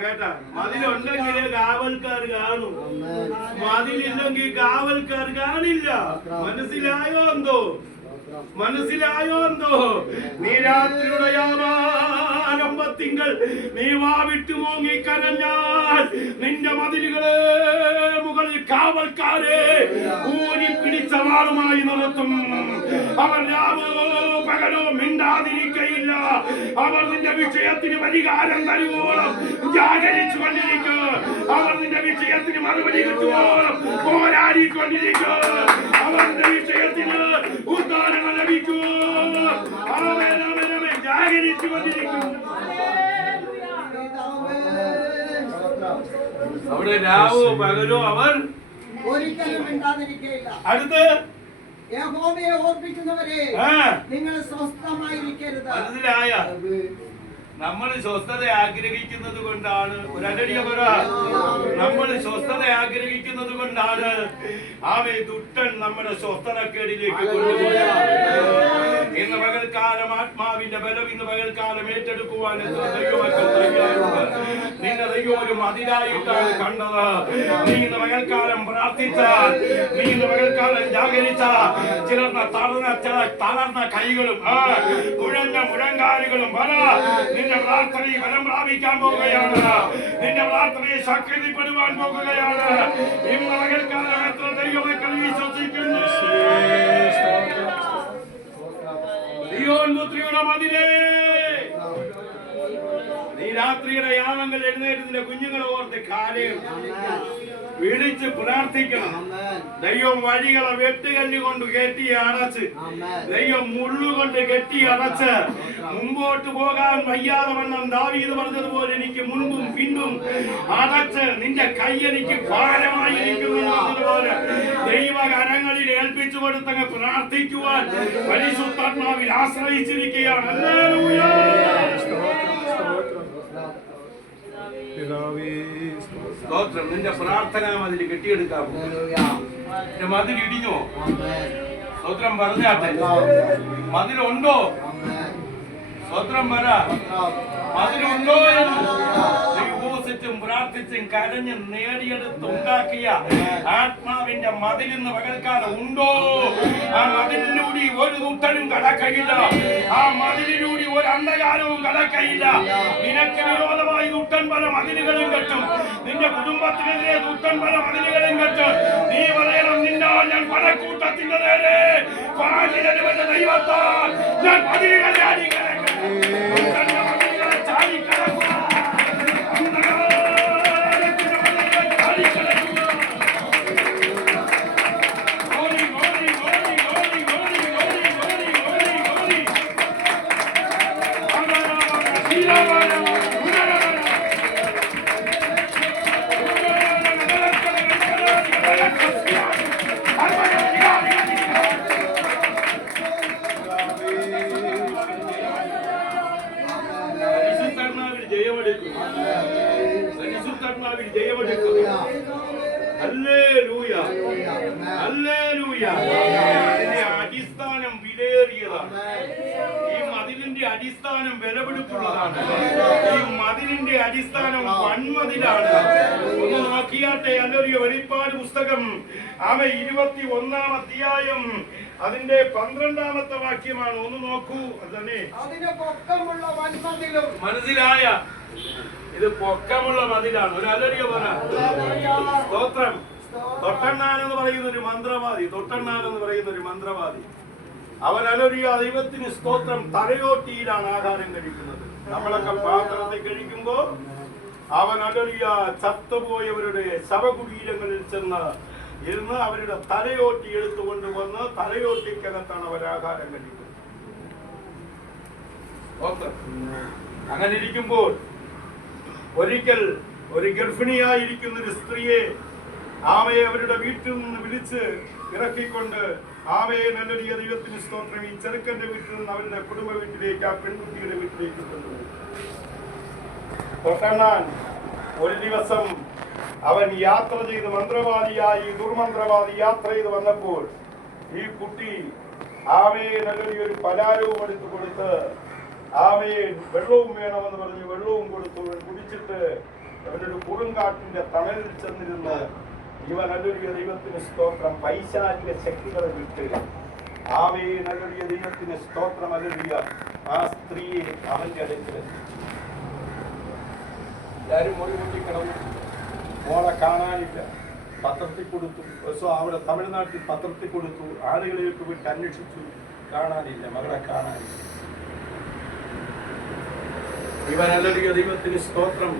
കേട്ടാ. മതിലുണ്ടെങ്കിൽ കാവൽക്കാർ കാണും. മതിലില്ലെങ്കിൽ കാവൽക്കാർ കാണില്ല. മനസ്സിലായോ എന്തോ? നീ രാത്രിയുടെ യാമാരംഭത്തിങ്കൽ നീ വാവിട്ടു മോങ്ങി കരഞ്ഞാൽ നിന്റെ മതിലുകളെ മുകളിൽ കാവൽക്കാരെ ഊരി പിടിച്ച വാളുമായി നിർത്തും. അവർ രാവോ പകലോ മിണ്ടാതിരിക്കയില്ല. അവർ നിന്റെ വിഷയത്തിന് പരിഹാരം തരുവോളം ജാഗരിച്ചു കൊണ്ടിരിക്കുക. അവർ നിന്റെ വിഷയത്തിന് മറുപടി കിട്ടുവോളം പോരാടിക്കൊണ്ടിരിക്കുക. അവർ നിന്റെ വിഷയത്തിന് ഉദ്ധാരണം ലഭിക്കുവോ ജാഗരിച്ചു കൊണ്ടിരിക്കും. അവിടെ രാവോ പകലോ അവർ ഒരിക്കലും മിണ്ടാതിരിക്കയില്ല. അടുത്ത് യഹോവയെ ഓർപ്പിക്കുന്നവരെ നിങ്ങൾ സ്വസ്ഥമായിരിക്കരുത്. മനസ്സിലായ? നമ്മൾ സ്വസ്ഥത ആഗ്രഹിക്കുന്നത് കൊണ്ടാണ്. ഒരടിയ പറ. നമ്മൾ സ്വസ്ഥത ആഗ്രഹിക്കുന്നത് കൊണ്ടാണ് ആമേ ദുഷ്ടൻ നമ്മുടെ സ്വസ്ഥതക്കേടിലേക്ക് കൊണ്ടുപോകുന്നത്. ഇന്ന് പകൽക്കാലം ആത്മാവിന്റെ ബലം ഇന്ന് പകൽക്കാലം ഏറ്റെടുക്കുവാൻ ദൈവമക്കൾ തയ്യാറുണ്ട്. നിന്നെ ദൈവം ഒരു മതിലായിട്ടാണ് കണ്ടത്. നീ ഇന്ന് പകൽക്കാലം പ്രാർത്ഥിച്ചാൽ, നീ ഇന്ന് പകൽക്കാലം ജാഗരിച്ച ചിലർന്ന തളർന്ന കൈകളും കുഴഞ്ഞ മുഴങ്കാലുകളും പറ നിന്റെ പ്രാർത്ഥനയെ ബലം പ്രാപിക്കാൻ പോകുകയാണ്. നിന്റെ പ്രാർത്ഥനയെ ശക്തിപ്പെടുവാൻ പോകുകയാണ്. ഇന്ന് പകൽക്കാലം എത്ര ദൈവമക്കൾ ഈ രാത്രിയുടെ യാമങ്ങൾ എഴുന്നേറ്റതിന്റെ കുഞ്ഞുങ്ങളെ ഓർത്ത് കാര്യം വിളിച്ച് പ്രാർത്ഥിക്കണം. ദൈവം വഴികളെ വെട്ടുകല്ല് കൊണ്ട് കെട്ടി അടച്ച്, ദൈവം മുള്ളുകൊണ്ട് കെട്ടി അടച്ച് മുമ്പോട്ട് പോകാൻ വയ്യാതെ വണ്ണം ദാവീദ് പറഞ്ഞതുപോലെ എനിക്ക് മുൻപും പിന്നും അടച്ച് നിന്റെ കൈ എനിക്ക് ഭാരമായിരിക്കുന്നതുപോലെ ദൈവകരങ്ങളിൽ ഏൽപ്പിച്ചു കൊടുത്തങ്ങ് പ്രാർത്ഥിക്കുവാൻ പരിശുദ്ധാത്മാവിൽ ആശ്രയിച്ചിരിക്കുകയാണ്. സ്തോത്രം. നിന്റെ പ്രാർത്ഥന മതിൽ കെട്ടിയെടുക്കാമോ? നിന്റെ മതിൽ ഇടിഞ്ഞോ? സ്തോത്രം പറഞ്ഞാട്ടെ. മതിലുണ്ടോ? സ്തോത്രം പറ. മതിലുണ്ടോ എന്ന് ഉപവസിച്ചും പ്രാർത്ഥിച്ചും കരഞ്ഞും നേടിയെടുത്തുണ്ടാക്കിയ ആത്മാവിന്റെ മതിലിന്ന് പകൽക്കാലം ഉണ്ടോ? ആ മതിലിലൂടെ ഒരു ദുഷ്ടനും കടക്കയില്ല. ആ മതിലിലൂടെ ഒരു അന്ധകാരവും കടക്കയില്ല. നിനക്ക് വിരോധമായി ദുഷ്ടൻ പല മതിലുകളും കെട്ടും. നിന്റെ കുടുംബത്തിനെതിരെ ദുഷ്ടൻ പല മതിലുകളും കെട്ടും. നീ പറയണം, നിന്നാൽ ഞാൻ പടക്കൂട്ടത്തിന്റെ നേരെ പാലിന്റെ ദൈവത്താൽ ഞാൻ മതിലുകളെ അടിക്കടക്കും. അടിസ്ഥാനം വിലയേറിയതാണ്. ഈ മതിലിന്റെ അടിസ്ഥാനം വിലപിടിപ്പുള്ളതാണ്. ഈ മതിലിന്റെ അടിസ്ഥാനം വൻമതിലാണ്. ഒന്ന് നോക്കിയാട്ടെ. അല്ലൊരു വെളിപ്പാട് പുസ്തകം 21-ാം അധ്യായം അതിന്റെ 12-ാമത്തെ വാക്യമാണ്. ഒന്ന് നോക്കൂ. അതന്നെ മനസ്സിലായ ഇത് പൊക്കമുള്ള മതിലാണ്. ഒരു അലറിയ പറ. സ്തോത്രം. തൊട്ടണ്ണാൻ എന്ന് പറയുന്ന ഒരു മന്ത്രവാദി, തൊട്ടണ്ണാൻ എന്ന് പറയുന്ന ഒരു മന്ത്രവാദി, അവൻ അലറിയ ദൈവത്തിന് സ്തോത്രം തലയോട്ടിയിലാണ് ആഹാരം കഴിക്കുന്നത്. നമ്മളൊക്കെ പാത്രത്തിൽ കഴിക്കുമ്പോ അവൻ അലറിയ ചത്തുപോയവരുടെ ശവകുടീരങ്ങളിൽ ചെന്ന് ഇരുന്ന് അവരുടെ തലയോട്ടി എടുത്തുകൊണ്ടുവന്ന് തലയോട്ടിക്കകത്താണ് അവർ ആഹാരം കഴിക്കുന്നത്. അങ്ങനെ ഇരിക്കുമ്പോൾ ഒരിക്കൽ ഒരു ഗർഭിണിയായിരിക്കുന്ന ഒരു സ്ത്രീയെ ആമയെ അവരുടെ വീട്ടിൽ നിന്ന് വിളിച്ച് ഇറക്കിക്കൊണ്ട് ആമയെ നല്ലൊരു ദൈവത്തിന് സ്തോത്രം ഈ ചെറുക്കന്റെ വീട്ടിൽ നിന്ന് അവരുടെ കുടുംബ വീട്ടിലേക്ക് ആ പെൺകുട്ടിയുടെ വീട്ടിലേക്ക് കൊണ്ടുപോയി. തൊട്ടണ്ണാൻ ഒരു ദിവസം അവൻ യാത്ര ചെയ്ത് മന്ത്രവാദിയായി ദുർമന്ത്രവാദി യാത്ര ചെയ്ത് വന്നപ്പോൾ ഈ കുട്ടി ആമയെ നല്ലൊരു പലാരവും എടുത്തു കൊടുത്ത് ആമയെ വെള്ളവും വേണമെന്ന് പറഞ്ഞ് വെള്ളവും കൊടുത്തു. കുടിച്ചിട്ട് അവനൊരു കുറുങ്കാട്ടിന്റെ തണലിൽ ചെന്നിരുന്ന് ഇവൻ നല്ലൊരു ദൈവത്തിന് സ്തോത്രം പൈശാചിക ശക്തികളെ വിട്ട് ആമയെ നല്ലൊരു ദൈവത്തിന് സ്തോത്രം അലറിയ ആ സ്ത്രീയെ അവന്റെ അടുത്ത് എല്ലാരും മുറി കൂട്ടിക്കിടന്നു. മോളെ കാണാനില്ല. പത്രത്തിൽ കൊടുത്തു. അവിടെ തമിഴ്നാട്ടിൽ പത്രത്തിൽ കൊടുത്തു. ആളുകളിലേക്ക് വിട്ട് അന്വേഷിച്ചു. കാണാനില്ല. മകളെ കാണാനില്ല. ഇവൻ നല്ലൊരു ദൈവത്തിന് സ്തോത്രം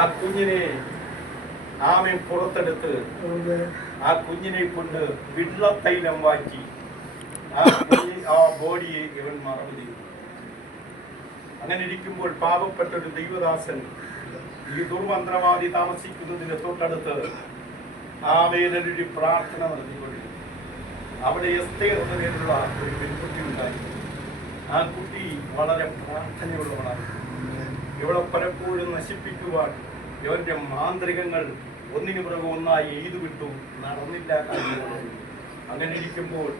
ആ കുഞ്ഞിനെ ആമൻ പുറത്തെടുത്ത് ആ കുഞ്ഞിനെ കൊണ്ട് വിള്ളത്തൈലം വാറ്റി ആ ബോഡിയെ ഇവൻ മറവ് ചെയ്തു. അങ്ങനെ ഇരിക്കുമ്പോൾ പാവപ്പെട്ട ഒരു ദൈവദാസൻ ഈ ദുർമന്ത്രവാദി താമസിക്കുന്നതിന് തൊട്ടടുത്ത് ആവേദനൊരു പ്രാർത്ഥന നടത്തിക്കൊണ്ടിരുന്നു. അവിടെ എസ്തേർ എന്ന പേരുള്ള ഒരു പെൺകുട്ടി ഉണ്ടായി. ആ കുട്ടി വളരെ പ്രാർത്ഥനയുള്ളവളാണ്. ഇവിടെ പലപ്പോഴും നശിപ്പിക്കുവാൻ ഇവന്റെ മാന്ത്രികങ്ങൾ ഒന്നിനു പിറകെ ഒന്നായി എഴുതുവിട്ടു. നടന്നില്ല കാര്യങ്ങൾ. അങ്ങനെ ഇരിക്കുമ്പോൾ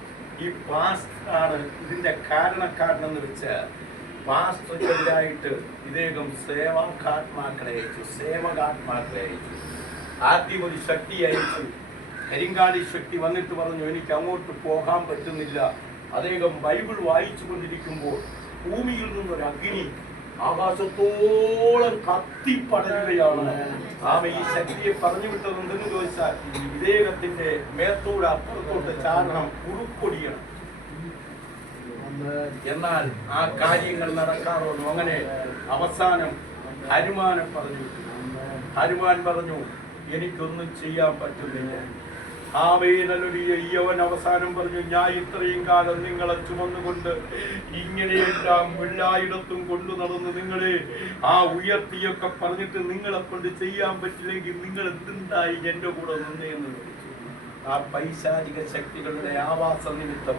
ഈ പാസ്റ്ററാണ് ഇതിന്റെ കാരണക്കാരനെന്ന് വെച്ച് പാസ്റ്റർക്കെതിരായിട്ട് ഇദ്ദേഹം സേവകാത്മാക്കളെ അയച്ചു. ആദ്യം ഒരു ശക്തി അയച്ചു. കരിങ്കാലി ശക്തി വന്നിട്ട് പറഞ്ഞു, എനിക്ക് അങ്ങോട്ട് പോകാൻ പറ്റുന്നില്ല. അദ്ദേഹം ബൈബിൾ വായിച്ചു കൊണ്ടിരിക്കുമ്പോൾ ഭൂമിയിൽ നിന്നൊരു അഗ്നി ആകാശത്തോളം കത്തിപ്പടരുകയാണ്. ഈ ശക്തിയെ പറഞ്ഞു വിട്ടതുണ്ടെന്ന് ചോദിച്ചാൽ ഇദ്ദേഹത്തിന്റെ മേത്തോട് അപ്പുറത്തോട്ട് ചാരണം ഉരുപ്പൊടിയണം. എന്നാൽ ആ കാര്യങ്ങൾ നടക്കാറുള്ളൂ. അങ്ങനെ അവസാനം ഹനുമാനെ പറഞ്ഞു. ഹനുമാൻ പറഞ്ഞു, എനിക്കൊന്നും ചെയ്യാൻ പറ്റുന്നില്ല. അവൻ അവസാനം പറഞ്ഞു, ഞാൻ ഇത്രയും കാലം നിങ്ങളെ ചുമന്നുകൊണ്ട് ഇങ്ങനെയെല്ലാം എല്ലായിടത്തും കൊണ്ടു നടന്ന് നിങ്ങളെ ഉയർത്തിയൊക്കെ പറഞ്ഞിട്ട് നിങ്ങളെ കൊണ്ട് ചെയ്യാൻ പറ്റില്ലെങ്കിൽ നിങ്ങൾ എന്തുണ്ടായി എന്റെ കൂടെ നിന്നേന്ന് ചോദിച്ചു. പൈശാചിക ശക്തികളുടെ ആവാസ നിമിത്തം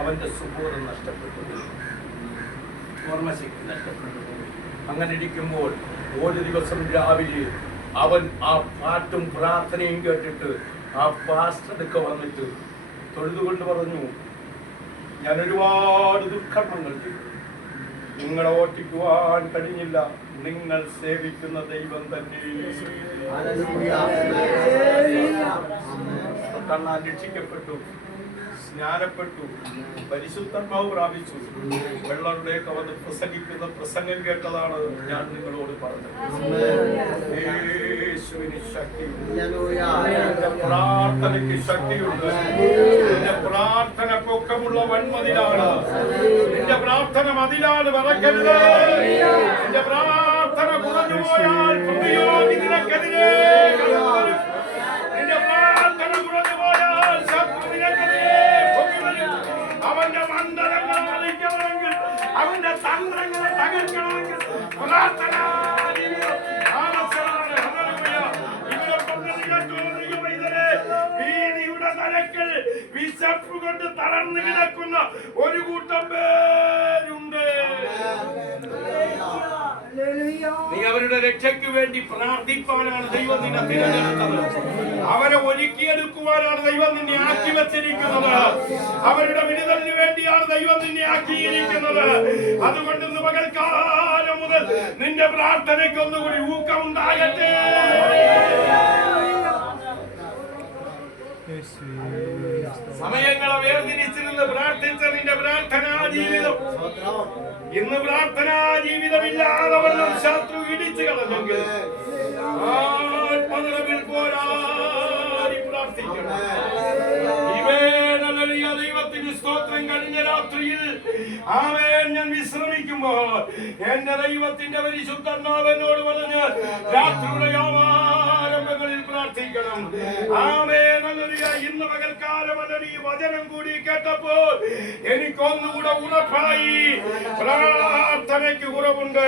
അവന്റെ സുബോധം നഷ്ടപ്പെട്ടു, ഓർമ്മശക്തി നഷ്ടപ്പെട്ടു. അങ്ങനെ ഇരിക്കുമ്പോൾ ഒരു ദിവസം രാവിലെ അവൻ പാട്ടും പ്രാർത്ഥനയും കേട്ടിട്ട് പാസ്റ്ററൊക്കെ വന്നിട്ട് തൊഴുതുകൊണ്ട് പറഞ്ഞു, ഞാൻ ഒരുപാട് ദുർക്കർമ്മങ്ങൾ ചെയ്തു, നിങ്ങളെ ഓട്ടിക്കുവാൻ കഴിഞ്ഞില്ല, നിങ്ങൾ സേവിക്കുന്ന ദൈവം തന്നെ രക്ഷിക്കപ്പെട്ടു, സ്നാനപ്പെട്ടു, പരിശുദ്ധാത്മാവ് പ്രാപിച്ചു. വെള്ളങ്ങളുടെയൊക്കെ വന്ന് പ്രസംഗിക്കുന്ന പ്രസംഗം കേട്ടതാണ് ഞാൻ നിങ്ങളോട് പറഞ്ഞത്. യേശുവിന് ശക്തിയുണ്ട്, പ്രാർത്ഥനയ്ക്ക് ശക്തിയുണ്ട്. നിന്റെ പ്രാർത്ഥന പൊക്കമുള്ള വൻമതിലാണ്. നിന്റെ പ്രാർത്ഥന മതിലാണ്, മറക്കരുത്. നിന്റെ പ്രാർത്ഥന കുറഞ്ഞു പോയാൽ പ്രതിയോഗി നിനക്കെതിരെ കടന്നു വരും. നിന്റെ പ്രാർത്ഥന കുറഞ്ഞു പോയാൽ ശത്രു നിനക്കെതിരെ അവന്റെ മണ്ഡലങ്ങൾ കളിക്കണമെങ്കിൽ, അവന്റെ തന്ത്രങ്ങളെ തകർക്കണമെങ്കിൽ പ്രാർത്ഥന ഭീതിയുടെ തലക്കൽ വിശപ്പ് കൊണ്ട് തളർന്നു കിടക്കുന്ന ഒരു കൂട്ടം പേരുണ്ട്. നീ അവരുടെ രക്ഷയ്ക്ക് വേണ്ടി പ്രാർത്ഥിപ്പാനാണ് ദൈവം നിന്നെ തിരഞ്ഞെടുത്തത്. അവരെ ഒരുക്കിയെടുക്കുവാനാണ് ദൈവം നിന്നെ ആക്കി വച്ചിരിക്കുന്നത്. അവരുടെ വിടുതലിന് വേണ്ടിയാണ് ദൈവം നിന്നെ ആക്കിയിരിക്കുന്നത്. അതുകൊണ്ട് ഇന്ന് പകൽക്കാലം മുതൽ നിന്റെ പ്രാർത്ഥനയ്ക്ക് ഒന്നുകൂടി ഊക്കമുണ്ടാകട്ടെ. സമയങ്ങളെ വേർതിരിച്ചിരുന്ന് പ്രാർത്ഥിച്ച നിന്റെ പ്രാർത്ഥനാ ജീവിതം ഇന്ന് പ്രാർത്ഥനാ ജീവിതമില്ലാതെ വല്ലതും ശത്രു ഇടിച്ചു കളഞ്ഞെങ്കിൽ ആത്മനിറവിൽ പോരാടി പ്രാർത്ഥിക്കണം. ദൈവത്തിന് സ്തോത്രം. കഴിഞ്ഞ രാത്രിയിൽ ഞാൻ വിശ്രമിക്കുമ്പോൾ എന്റെ ദൈവത്തിന്റെ പരിശുദ്ധാത്മാവെന്നോട് പറഞ്ഞ് രാത്രിയുടെ യാമാരംഭങ്ങളിൽ പ്രാർത്ഥിക്കണം. ഇന്ന് പകൽക്കാലം ഈ വചനം കൂടി കേട്ടപ്പോൾ എനിക്കൊന്നുകൂടെ ഉറപ്പായി പ്രാർത്ഥനയ്ക്ക് കുറവുണ്ട്.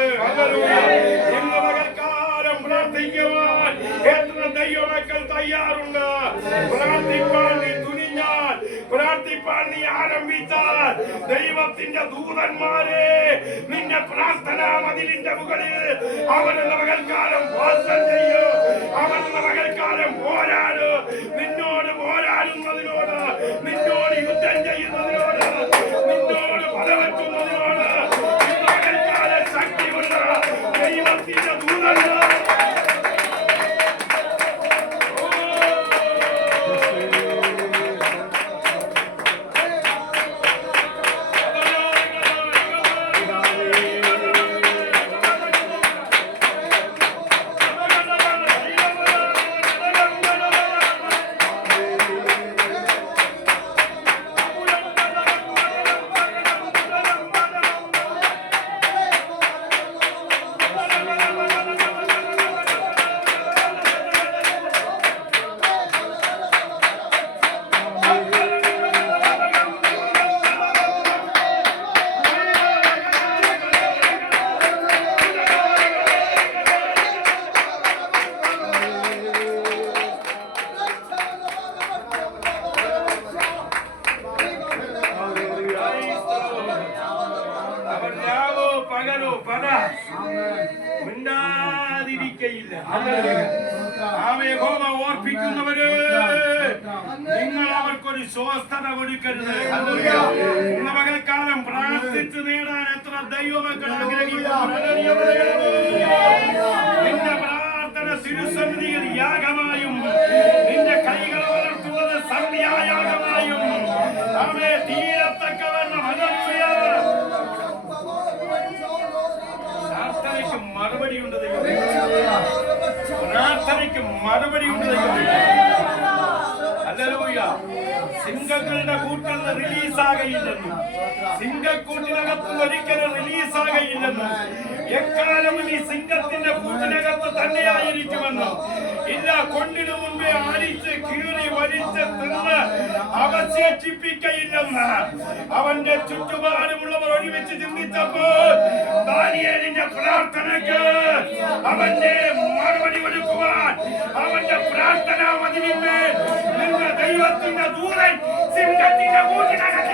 ഇന്ന് പകൽക്കാലം പ്രാർത്ഥിക്കുവാൻ എത്ര ദൈവമക്കൾ തയ്യാറുണ്ട്? പ്രാർത്ഥിപ്പാൻ നീ തുനിഞ്ഞാൽ, പ്രാർത്ഥിപ്പാൻ നീ ആരംഭിച്ചാൽ ദൈവത്തിന്റെ ദൂതന്മാരെ നിന്റെ പ്രാർത്ഥനാ മതിലിന്റെ മുകളിൽ അവനെന്ന പകൽക്കാലം വാസം ചെയ്യൂ. അവനെന്ന പകൽക്കാലം പോരാട്. നിന്നോട് പോരാടുന്നതിനോട്, നിന്നോട് യുദ്ധം ചെയ്യുന്നതിനോട്, നിന്നോട് പടവെക്കുന്നതിനോട് ഇന്ന് പകൽക്കാലം ശക്തിയുള്ള ദൈവത്തിന്റെ ദൂതന്മാർ മിണ്ടാതിരിക്കയില്ല. ഓർപ്പിക്കുന്നവര് നിങ്ങൾ അവർക്കൊരു സ്വസ്ഥത കൊടുക്കരുത്. ഇന്ന് പകൽക്കാലം പ്രാർത്ഥിച്ചു നേടാൻ എത്ര ദൈവമക്കൾ ആഗ്രഹിക്കുന്നു. നിന്റെ പ്രാർത്ഥന തിരുസന്നിധിയിൽ യാഗമായും നിന്റെ കൈകൾ വളർത്തുന്നത് സന്ധ്യായാഗമായും അവയെ തീരത്തക്കവണ്ണം പ്രാർത്ഥനയ്ക്ക് മറുപടിയുണ്ട് ദൈവമേ. പ്രാർത്ഥനയ്ക്ക് മറുപടിയുണ്ട് ദൈവമേ. ഹല്ലേലൂയ. സിംഹങ്ങളുടെ കൂട്ടിൽ നിന്ന് റിലീസാകയില്ലെന്നും സിംഹക്കൂട്ടിനകത്ത് ഒരിക്കലും റിലീസാകയില്ലെന്നും എക്കാലവും ഈ സിംഹത്തിന്റെ കൂട്ടിനകത്ത് തന്നെയായിരിക്കുമെന്നും ഇല്ല കൊണ്ടിനു മുൻപേ അരിച്ച് കീറി വലിച്ച് തിന്ന് അവശേഷിപ്പിക്കയില്ലെന്ന് അവന്റെ ചുറ്റുപാടുമുള്ളവർ ഒരുമിച്ച് ചിന്തിച്ചപ്പോൾ ദാനിയേലിന്റെ പ്രാർത്ഥനയ്ക്ക് അവന്റെ മറുപടി കൊടുക്കുവാൻ അവന്റെ പ്രാർത്ഥനാ മതിലിന്മേൽ നിന്ന ദൈവത്തിന്റെ ദൂതൻ സിംഹത്തിന്റെ കൂട്ടിനകത്ത്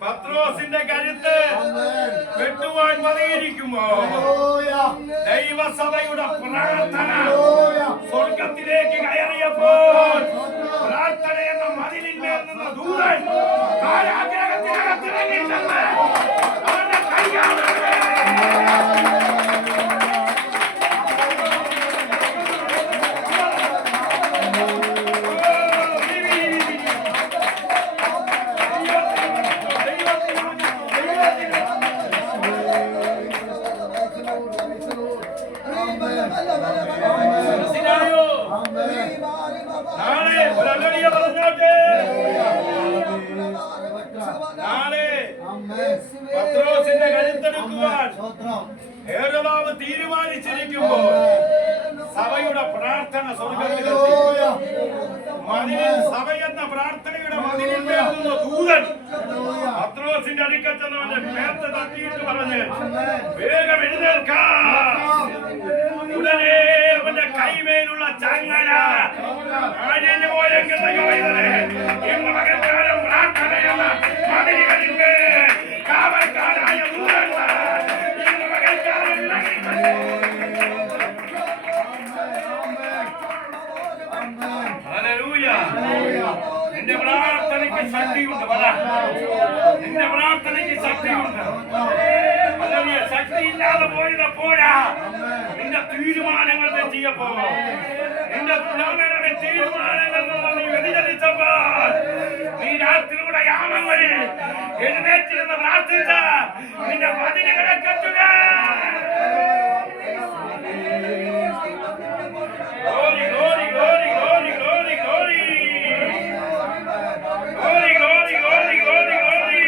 പത്രോസിന്റെ കരുത്ത് വെട്ടുവാൻ മതിയിരിക്കുമോ ദൈവസഭയുടെ പ്രാർത്ഥന സ്വർഗത്തിലേക്ക് കയറിയപ്പോൾ പ്രാർത്ഥന എന്ന മതിലിന്മേൽ നിന്ന ദൂതൻ കാരാഗ്രഹത്തിനകത്ത് ഇറങ്ങിച്ചെന്ന് അവന്റെ കൈകാലുകളെ പത്രോസിന്റെ കരുത്തെടുക്കുവാൻ ഹേരോദാവ് തീരുമാനിച്ചിരിക്കുമ്പോൾ സഭയുടെ പ്രാർത്ഥന സ്വർഗത്തിലെത്തി. മതിലിൽ സഭ എന്ന പ്രാർത്ഥനയുടെ മതിലിൽ വേണ്ടുന്ന ദൂതൻ പത്രോസിന്റെ അടുക്കൽ ചെന്നവന്റെ മേത്ത് തട്ടിയിട്ട് പറഞ്ഞ് വേഗം എഴുന്നേൽക്കാം. ഉടനെ അവന്റെ കൈമേലുള്ള ചങ്ങല അഴിഞ്ഞു പോയെങ്കിൽ ഇന്ന് മകൾക്കാലം പ്രാർത്ഥനയെന്ന മതിലുകളിൽ കാവൽക്കാരായ ദൂതന്മാർ ഇന്ന് മകൾക്കാലം നിന്റെ പ്രാർത്ഥനയ്ക്ക് ശക്തിയുണ്ട്. നിന്റെ പ്രാർത്ഥനയ്ക്ക് ശക്തിയുണ്ട്. ശക്തിയില്ലാതെ പോയതപ്പോഴാ നിന്റെ തീരുമാനങ്ങൾ തെറ്റിയപ്പോ നിന്റെ തീരുമാനങ്ങൾ നീ വ്യതിചലിച്ചപ്പോൾ നീ രാത്രിയുടെ യാമങ്ങളിൽ എഴുന്നേറ്റിരുന്ന് പ്രാർത്ഥിച്ച നിന്റെ മതിലുകളെ കെട്ടുക. Glory, glory, glory, glory, glory, glory. Glory, glory, glory, glory, glory.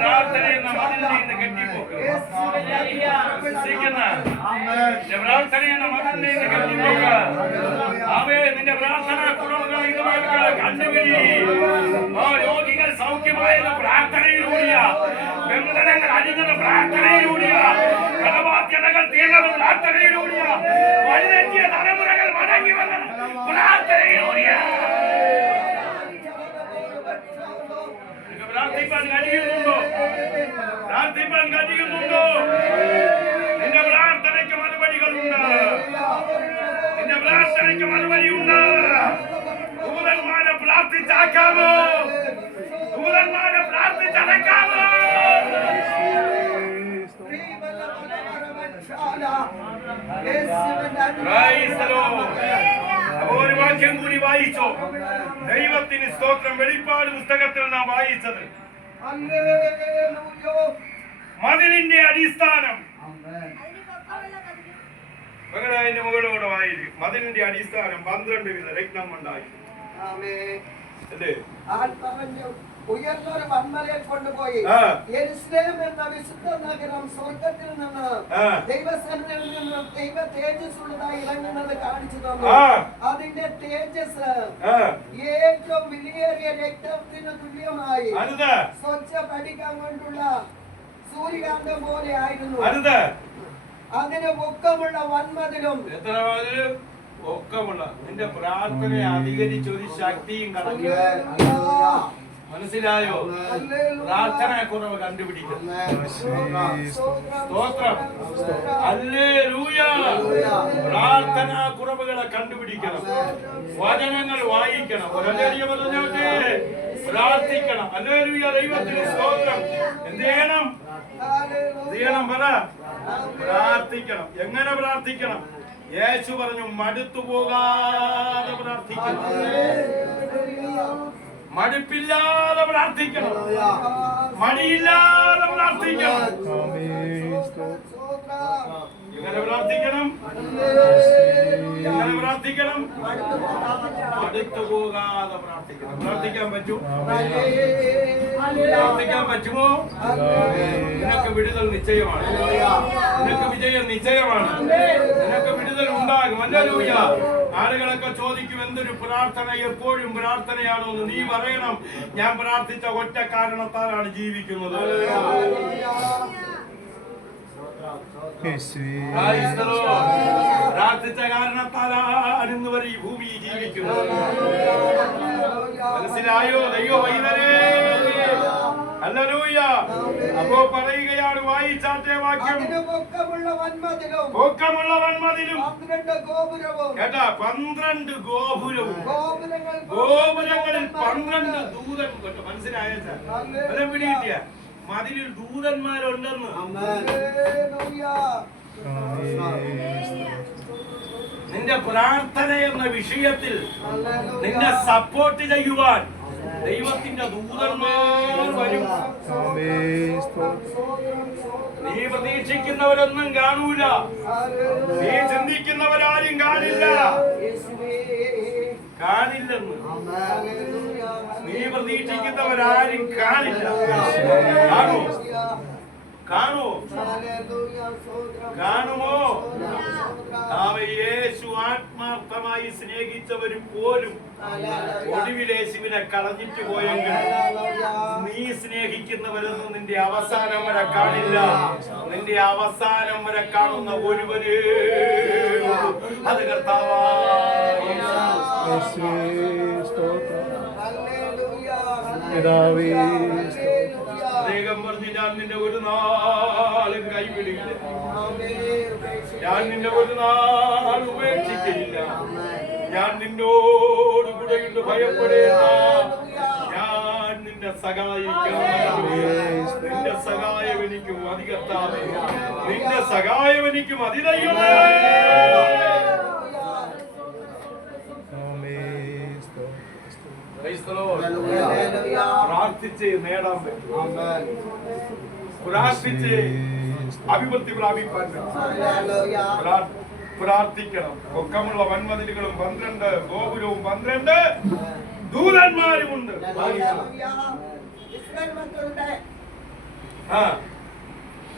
പ്രാർത്ഥനയെന്ന മതിലിൽ നിന്ന് കെട്ടിപ്പോക്കുക. പ്രാർത്ഥനയെന്ന മതിലിൽ നിന്ന് കെട്ടിപ്പോക്കുക. അവേ നിന്റെ പ്രാർത്ഥന കുറവുകൾ ഇതുമായിട്ടുള്ള കണ്ടുപിടി. രോഗികൾ സൗഖ്യമായത് പ്രാർത്ഥനയിലൂടെയാ. ബന്ധനങ്ങൾ അഴിഞ്ഞത് പ്രാർത്ഥനയിലൂടെയാ. കടബാധ്യതകൾ തീർന്നത് പ്രാർത്ഥനയിലൂടെയാ. വഴിതെറ്റിയ തലമുറകൾ മടങ്ങി വന്നത് പ്രാർത്ഥനയിലൂടെയാ. പ്രാർത്ഥിപ്പാൻ കഴിയുന്നുണ്ടോ? പ്രാർത്ഥിപ്പാൻ കഴിയുന്നുണ്ടോ? നിന്റെ പ്രാർത്ഥനയ്ക്ക് മറുപടികളുണ്ട്. നിന്റെ പ്രാർത്ഥനയ്ക്ക് മറുപടിയുണ്ട്. ദൂതന്മാരെ പ്രാർത്ഥിച്ചാക്കാമോ? ദൂതന്മാരെ പ്രാർത്ഥിച്ചടക്കാമോ? ഒരു വാക്യം കൂടി വായിച്ചോ. ദൈവത്തിന് സ്തോത്രം. വെളിപ്പാട് പുസ്തകത്തിൽ നാം വായിച്ചത് മതിലിന്റെ അടിസ്ഥാനം. അതിന്റെ മുകളിലൂടെ വായിക്കും. മതിലിന്റെ അടിസ്ഥാനം 12 വിധ രത്നം ഉണ്ടായി. ഉയർന്നൊരു വന്മലയിൽ കൊണ്ടുപോയി യെരുശലേം എന്ന വിശുദ്ധ നഗരം സ്വർഗത്തിൽ നിന്ന് ദൈവസന്നിധിയിൽ നിന്ന് ദൈവ തേജസ്സുള്ളതായി ഇറങ്ങുന്നത് കാണിച്ചു തന്നു. അതിന്റെ തേജസ് ഏറ്റവും വിലയേറിയ രക്തത്തിന് തുല്യമായി സ്വച്ഛ പഠിക്കാൻ കൊണ്ടുള്ള സൂര്യകാന്തം പോലെ ആയിരുന്നു. അതിന് പൊക്കമുള്ള വന്മതിലും എത്ര മതിലും ഒക്കമുള്ള നിന്റെ പ്രാർത്ഥനയെ അധികരിച്ചൊരു ശക്തിയും കടന്നു. മനസ്സിലായോ? പ്രാർത്ഥന കുറവ് കണ്ടുപിടിക്കും. സ്തോത്രം. ഹല്ലേലൂയ. പ്രാർത്ഥന കുറവുകളെ കണ്ടുപിടിക്കണം. വചനങ്ങൾ വായിക്കണം. ഹല്ലേലൂയ പറഞ്ഞോട്ടെ. പ്രാർത്ഥിക്കണം. ഹല്ലേലൂയ. ദൈവത്തിന് സ്തോത്രം. എന്ത് ചെയ്യണം? എന്ത് ചെയ്യണം? പറ. പ്രാർത്ഥിക്കണം. എങ്ങനെ പ്രാർത്ഥിക്കണം? യേശു പറഞ്ഞു മടുത്തു പോകാതെ പ്രാർത്ഥിക്കണം. മടുപ്പില്ലാതെ പ്രാർത്ഥിക്കണം. മടിയില്ലാതെ പ്രാർത്ഥിക്കണം. എങ്ങനെ പ്രാർത്ഥിക്കണം? എങ്ങനെ പ്രാർത്ഥിക്കണം? മടുത്തു പോകാതെ പ്രാർത്ഥിക്കണം. പ്രാർത്ഥിക്കാൻ പറ്റുമോ? പ്രാർത്ഥിക്കാൻ പറ്റുമോ? നിനക്ക് വിടുതൽ നിശ്ചയമാണ്. നിനക്ക് വിജയം നിശ്ചയമാണ്. നിനക്ക് വിടുതൽ ഉണ്ടാകും. ഹല്ലേലൂയ. ആളുകളൊക്കെ ചോദിക്കും എന്തൊരു പ്രാർത്ഥന, എപ്പോഴും പ്രാർത്ഥനയാണോ എന്ന്. നീ പറയണം ഞാൻ പ്രാർത്ഥിച്ച ഒറ്റ കാരണത്താലാണ് ജീവിക്കുന്നത്. പ്രാർത്ഥിച്ച കാരണത്താലാണ് ഇന്ന് വരെ ഈ ഭൂമിയിൽ ജീവിക്കുന്നത്. മനസ്സിലായോ? ദൈവ വൈദ്യരേ. ഹല്ലേലൂയ. അപ്പോ പറയുകയാണ്, വായിച്ചാട്ടെ വാക്യം. പൊക്കമുള്ള വന്മതിലും കേട്ടാ 12 ഗോപുരവും ഗോപുരങ്ങളിൽ 12 ദൂതൻ. മനസ്സിലായ പിടികിട്ടിയ മതിലിൽ ദൂതന്മാരുണ്ടെന്ന്. നിന്റെ പ്രാർത്ഥന എന്ന വിഷയത്തിൽ നിന്നെ സപ്പോർട്ട് ചെയ്യുവാൻ ദൈവത്തിന്റെ ദൂതന്മാർ വരും. നീ പ്രതീക്ഷിക്കുന്നവരൊന്നും കാണൂല. നീ ചിന്തിക്കുന്നവരാരും കാണില്ല. കാണില്ലെന്ന്. നീ പ്രതീക്ഷിക്കുന്നവരാരും കാണില്ല. കാണൂ? കാണൂ? കാണുമോ? യേശു ആത്മാർത്ഥമായി സ്നേഹിച്ചവരും പോലും ഒടുവിൽ യേശുവിനെ കളഞ്ഞിട്ട് പോയെങ്കിൽ നീ സ്നേഹിക്കുന്നവരൊന്നും നിന്റെ അവസാനം വരെ കാണില്ല. നിന്റെ അവസാനം വരെ കാണുന്ന ഒരുവന് അത് കർത്താവായ അദ്ദേഹം പറഞ്ഞു ഞാൻ നിന്നെ ഒരു നാളും കൈവിടില്ല. ഞാൻ നിന്നെ ഒരു നാൾ ഉപേക്ഷിക്കില്ല. ഞാൻ നിന്നോട് കൂടെയുണ്ട്, ഭയപ്പെടേണ്ട. ഞാൻ നിന്നെ സഹായിക്കാം. നിന്റെ സഹായം എനിക്ക് മതി കർത്താവേ. നിന്റെ സഹായം എനിക്ക് മതി ദൈവമേ. പ്രാർത്ഥിച്ച് നേടാൻ പറ്റും. പ്രാർത്ഥിച്ച് അഭിവൃദ്ധി പ്രാപിക്കാൻ പറ്റും. പ്രാർത്ഥിക്കണം. പൊക്കമുള്ള വൻമതിലുകളും 12 ഗോപുരവും 12 ദൂതന്മാരുമുണ്ട്.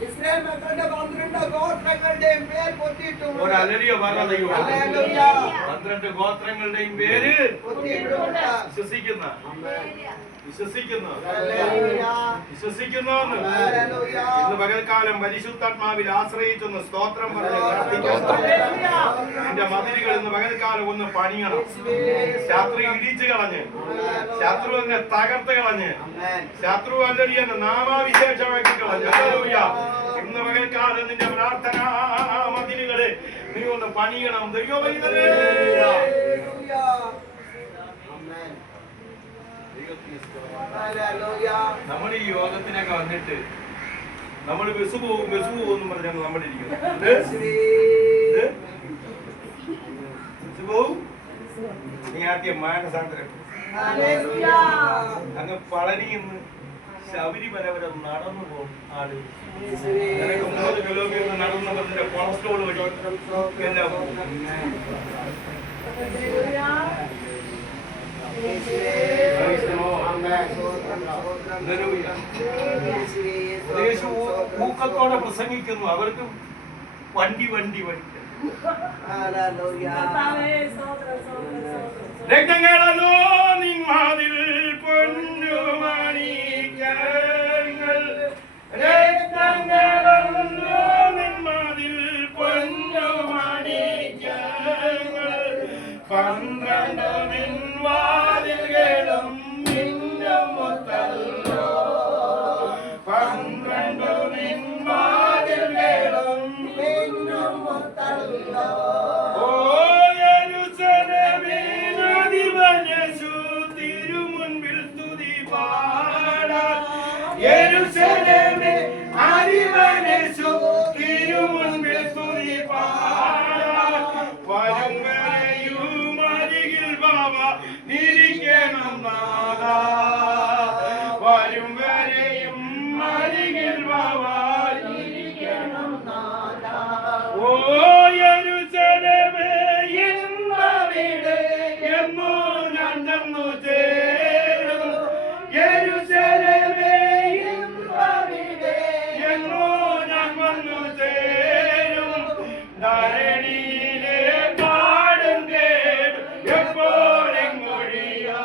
ഇസ്രായേൽ മക്കളുടെ 12 ഗോത്രങ്ങളുടെയും പേര് പൊട്ടിയിട്ടുണ്ട്. 12 ഗോത്രങ്ങളുടെയും പേര് വിശ്വസിക്കുന്ന ഇന്ന് പകൽക്കാലം പരിശുദ്ധാത്മാവിൽ ആശ്രയിച്ചൊന്ന് സ്തോത്രം പറഞ്ഞ് നിന്റെ മതിലുകൾ ഇന്ന് പകൽക്കാലം ഒന്ന് പണിയണം. ശത്രു ഇടിച്ചു കളഞ്ഞ്, ശത്രു എന്നെ തകർത്ത് കളഞ്ഞ്, ശത്രു അല്ലെങ്കിൽ എന്നെ നാമാവിശേഷമാക്കി കളഞ്ഞ്. ഇന്ന് പകൽക്കാലം നിന്റെ പ്രാർത്ഥനാ മതിലുകളെ നീ ഒന്ന് പണിയണം. ദൈവമേ, നമ്മൾ ഈ യോഗത്തിനൊക്കെ വന്നിട്ട് നമ്മൾ ബസ് പോകും എന്നും പറഞ്ഞാൽ നമ്മളിരിക്കുന്നത്. ബസ് പോവും. നീ ആദ്യം മാനസാന്തരം അങ്ങ് പളനിന്ന് ശബരിമല വരെ നടന്നു പോകും ആള്. 3 കിലോമീറ്റർ നടന്നവരുടെ കൊളസ്ട്രോൾ വഴി എല്ലാം പോകും. ൂക്കത്തോടെ പ്രസംഗിക്കുന്നു. അവർക്ക് വണ്ടി രക്തങ്ങളോ നിന്മാതിൽ പൊന്നുമണികൾ, രക്തങ്ങളോ നിന്മാതിൽ 12 നിൻവാതിലുകളും മിന്നുമുത്തല്ലോ 12 നിൻവാതിലുകളും മിന്നുമുത്തല്ലോ ഓ യെരൂശലേമേ അതിവനേശു തിരുമുൻപിൽ സ്തുതി പാടാൻ യെരൂശലേമേ അതിവനേശു തിരുമുൻപിൽ സ്തുതി പാടാൻ വരും വരെയും അരികിൽ ബാബ നിരിക്കണം നാഥാ വരും വരെയും അരികിൽ ബാബ നിരിക്കണം നാഥാ ഓ യെരൂശലേമേ എന്നവിടെ എന്നോ ഞാൻ ചെന്നു ചേരും യെരൂശലേമേ എന്നവിടെ എന്നോ ഞാൻ വന്നു ചേരും ധരണിയിലെ പാടും കേടും എപ്പോഴെങ്ങൊഴിയാ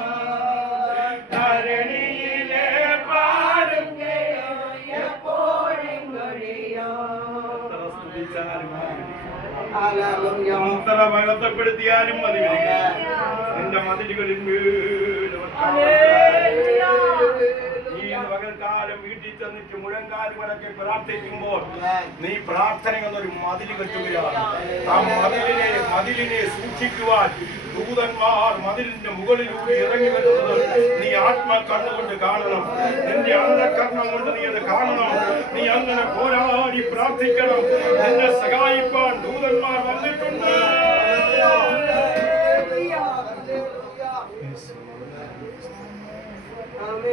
ധരണിയിലെ പാടും കേടും എപ്പോഴെങ്ങൊഴിയാ ഹല്ലേലൂയ എത്ര മഹത്വപ്പെടുത്തിയാലും മതി നിന്റെ മതിലുകളിൽ നീ പകൽക്കാലം വീട്ടിൽ ചെന്നിട്ട് മുഴങ്കാല് മടക്കി പ്രാർത്ഥിക്കുമ്പോൾ നീ പ്രാർത്ഥന എന്നൊരു മതിൽ കെട്ടുകയാണ് ആ മതിലിനെ സൂക്ഷിക്കുവാൻ ദൂതന്മാർ മതിലിന്റെ മുകളിലൂടെ ഇറങ്ങി വരുന്നത് നീ ആത്മകണ്ണുകൊണ്ട് കാണണം നിന്റെ അന്ധകരണം കൊണ്ട് നീ അത് കാണണം നീ അങ്ങനെ പോരാടി പ്രാർത്ഥിക്കണം നിന്നെ സഹായിപ്പാൻ ദൂതന്മാർ വന്നിട്ടുണ്ട്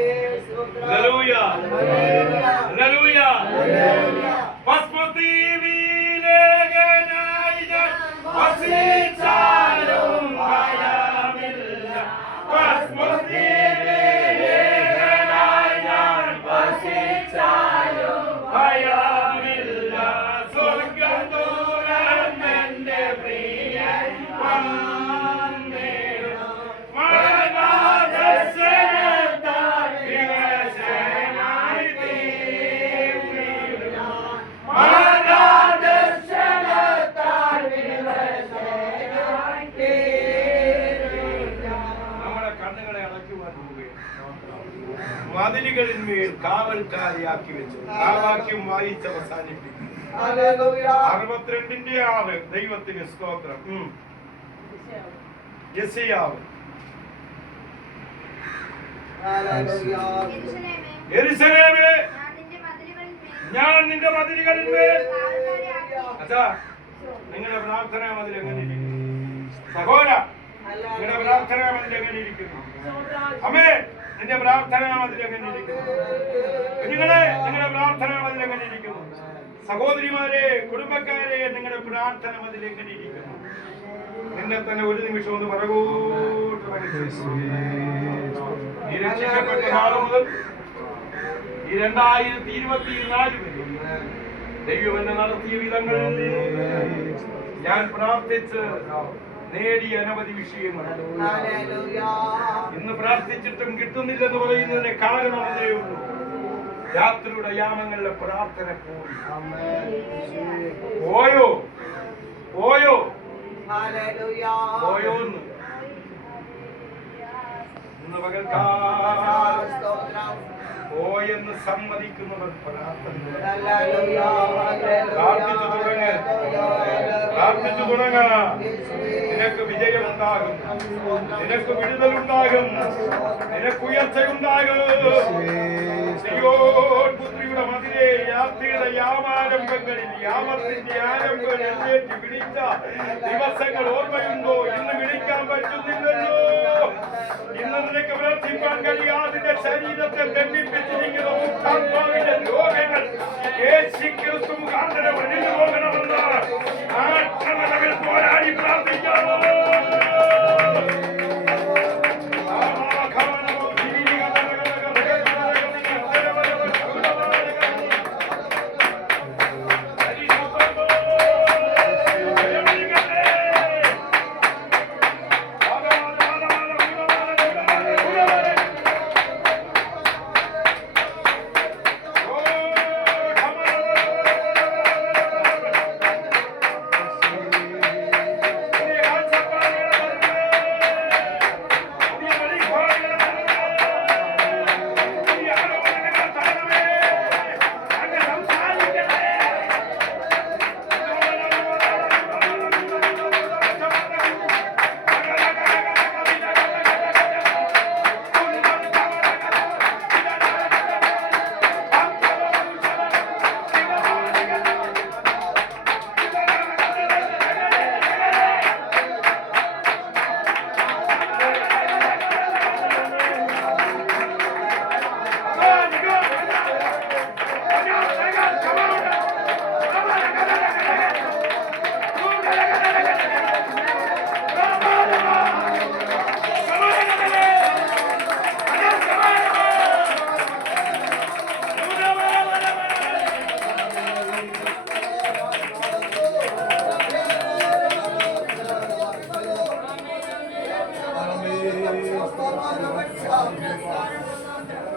ഹല്ലേലൂയ ഹല്ലേലൂയ പസ്മതീവിലേഖനായി ഞാൻ വസിച്ചാലും ഭയമില്ല പസ്മതീവിലേഖനായി ഞാൻ വസിച്ചാലും ഭയമില്ല സ്വർഗ്ഗം തുറന്നെന്റെ പ്രിയൻ വന്നേണം മരണദർശനത്താൽ വിവശനായി തീർന്നിടും മരണദർശനത്താൽ വിവശനായി തീർന്നിടും നമ്മുടെ കണ്ണുകളെ അടയ്ക്കുവാൻ പോവുകയാണ് മതിലുകളിന്മേൽ കാവൽക്കാരിയാക്കി വെച്ചു ആ വാക്യം വായിച്ച് അവസാനിപ്പിക്കും 62-6 ദൈവത്തിന് സ്തോത്രം യെശയ്യാവ് യെരൂശലേമേ ഞാൻ നിന്റെ മതിലുകളിന്മേൽ അച്ഛാ നിങ്ങളുടെ പ്രാർത്ഥനാ മതിൽ എങ്ങനെ ഇരിക്കുന്നു സഹോദര നിങ്ങളുടെ പ്രാർത്ഥനാ മതിൽ എങ്ങനെ ഇരിക്കുന്നു അമ്മേ നിന്റെ പ്രാർത്ഥനാ മതിൽ എങ്ങനെ ഇരിക്കുന്നു കുഞ്ഞുങ്ങളെ നിങ്ങളുടെ പ്രാർത്ഥനാ മതിൽ എങ്ങനെ ഇരിക്കുന്നു സഹോദരിമാരെ കുടുംബക്കാരെ നിങ്ങളുടെ പ്രാർത്ഥന മതിൽ എങ്ങനെ ഇരിക്കുന്നു നിന്നെ തന്നെ ഒരു നിമിഷം ഒന്ന് പറകൂട്ട് നീ രക്ഷിക്കപ്പെട്ട നാളെ മുതൽ ഈ 2024 ദൈവം എന്നെ നടത്തിയ വിധങ്ങൾ ഞാൻ പ്രാർത്ഥിച്ച് നേടിയ അനവധി വിഷയങ്ങൾ ഇന്ന് പ്രാർത്ഥിച്ചിട്ടും കിട്ടുന്നില്ലെന്ന് പറയുന്നതിന് കാരണം ഒന്നേ ഉള്ളൂ രാത്രിയുടെ യാമങ്ങളിലെ പ്രാർത്ഥന പോയോ പോയോ പോയോന്ന് ഇന്ന് പകൽക്കാലം പോയെന്ന് സമ്മതിക്കുന്നവർ പ്രാർത്ഥിച്ചു തുടങ്ങ നിനക്ക് വിജയമുണ്ടാകും നിനക്ക് വിടുതലുണ്ടാകും നിനക്ക് ഉയർച്ചയുണ്ടാകും പുത്രിയുടെ മതിലെ യാത്രയുടെ യാമാരംഭങ്ങളിൽ യാമത്തിന്റെ ആരംഭം എഴുന്നേറ്റ് വിളിച്ച ദിവസങ്ങൾ ഓർമ്മയുണ്ടോ ഇന്ന് വിളിക്കാൻ പറ്റുന്നില്ലല്ലോ ഇന്ന് നിനക്ക് പ്രാർത്ഥിക്കാൻ കഴിയാതിന്റെ ശരീരത്തെ ദണ്ഡിപ്പിച്ചിരിക്കുന്ന മുഖാത്മാവിന്റെ രോഗങ്ങൾ യേശുക്രിസ്തു മുഖാന്തരം ഒഴിഞ്ഞു പോകണമെന്ന് ആത്മനിലവിൽ പോരാടി പ്രാർത്ഥിക്കാമോ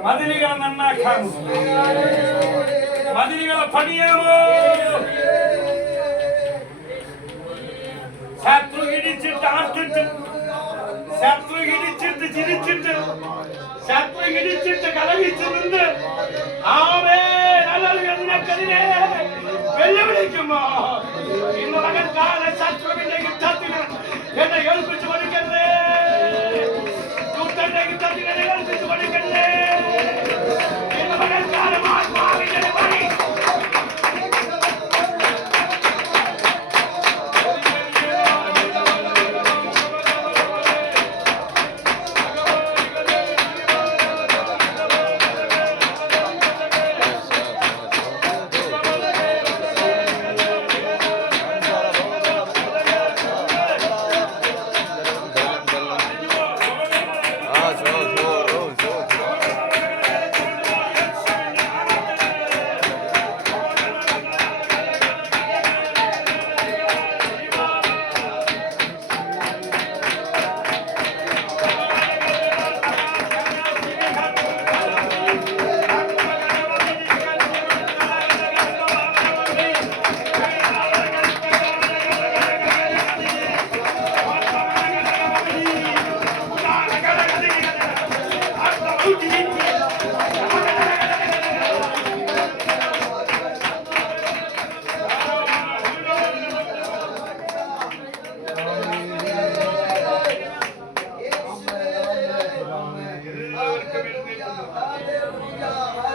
മതിലുകൾ നന്നാക്കാമോ? മതിലുകളെ പണിയാമോ? ശത്രു ഇടിച്ചിട്ട് ആർത്തിട്ട്, ശത്രു ഇടിച്ചിട്ട് ചിരിച്ചിട്ട്, ശത്രു ഇടിച്ചിട്ട് കലഹിച്ച് നിന്ന് നിനക്കെതിരെ വെല്ലുവിളിക്കുമ്പോ ഇന്ന് മകൻകാല ശത്രുവിന്റെ യുദ്ധത്തിന് എന്നെ ഏൽപ്പിച്ചു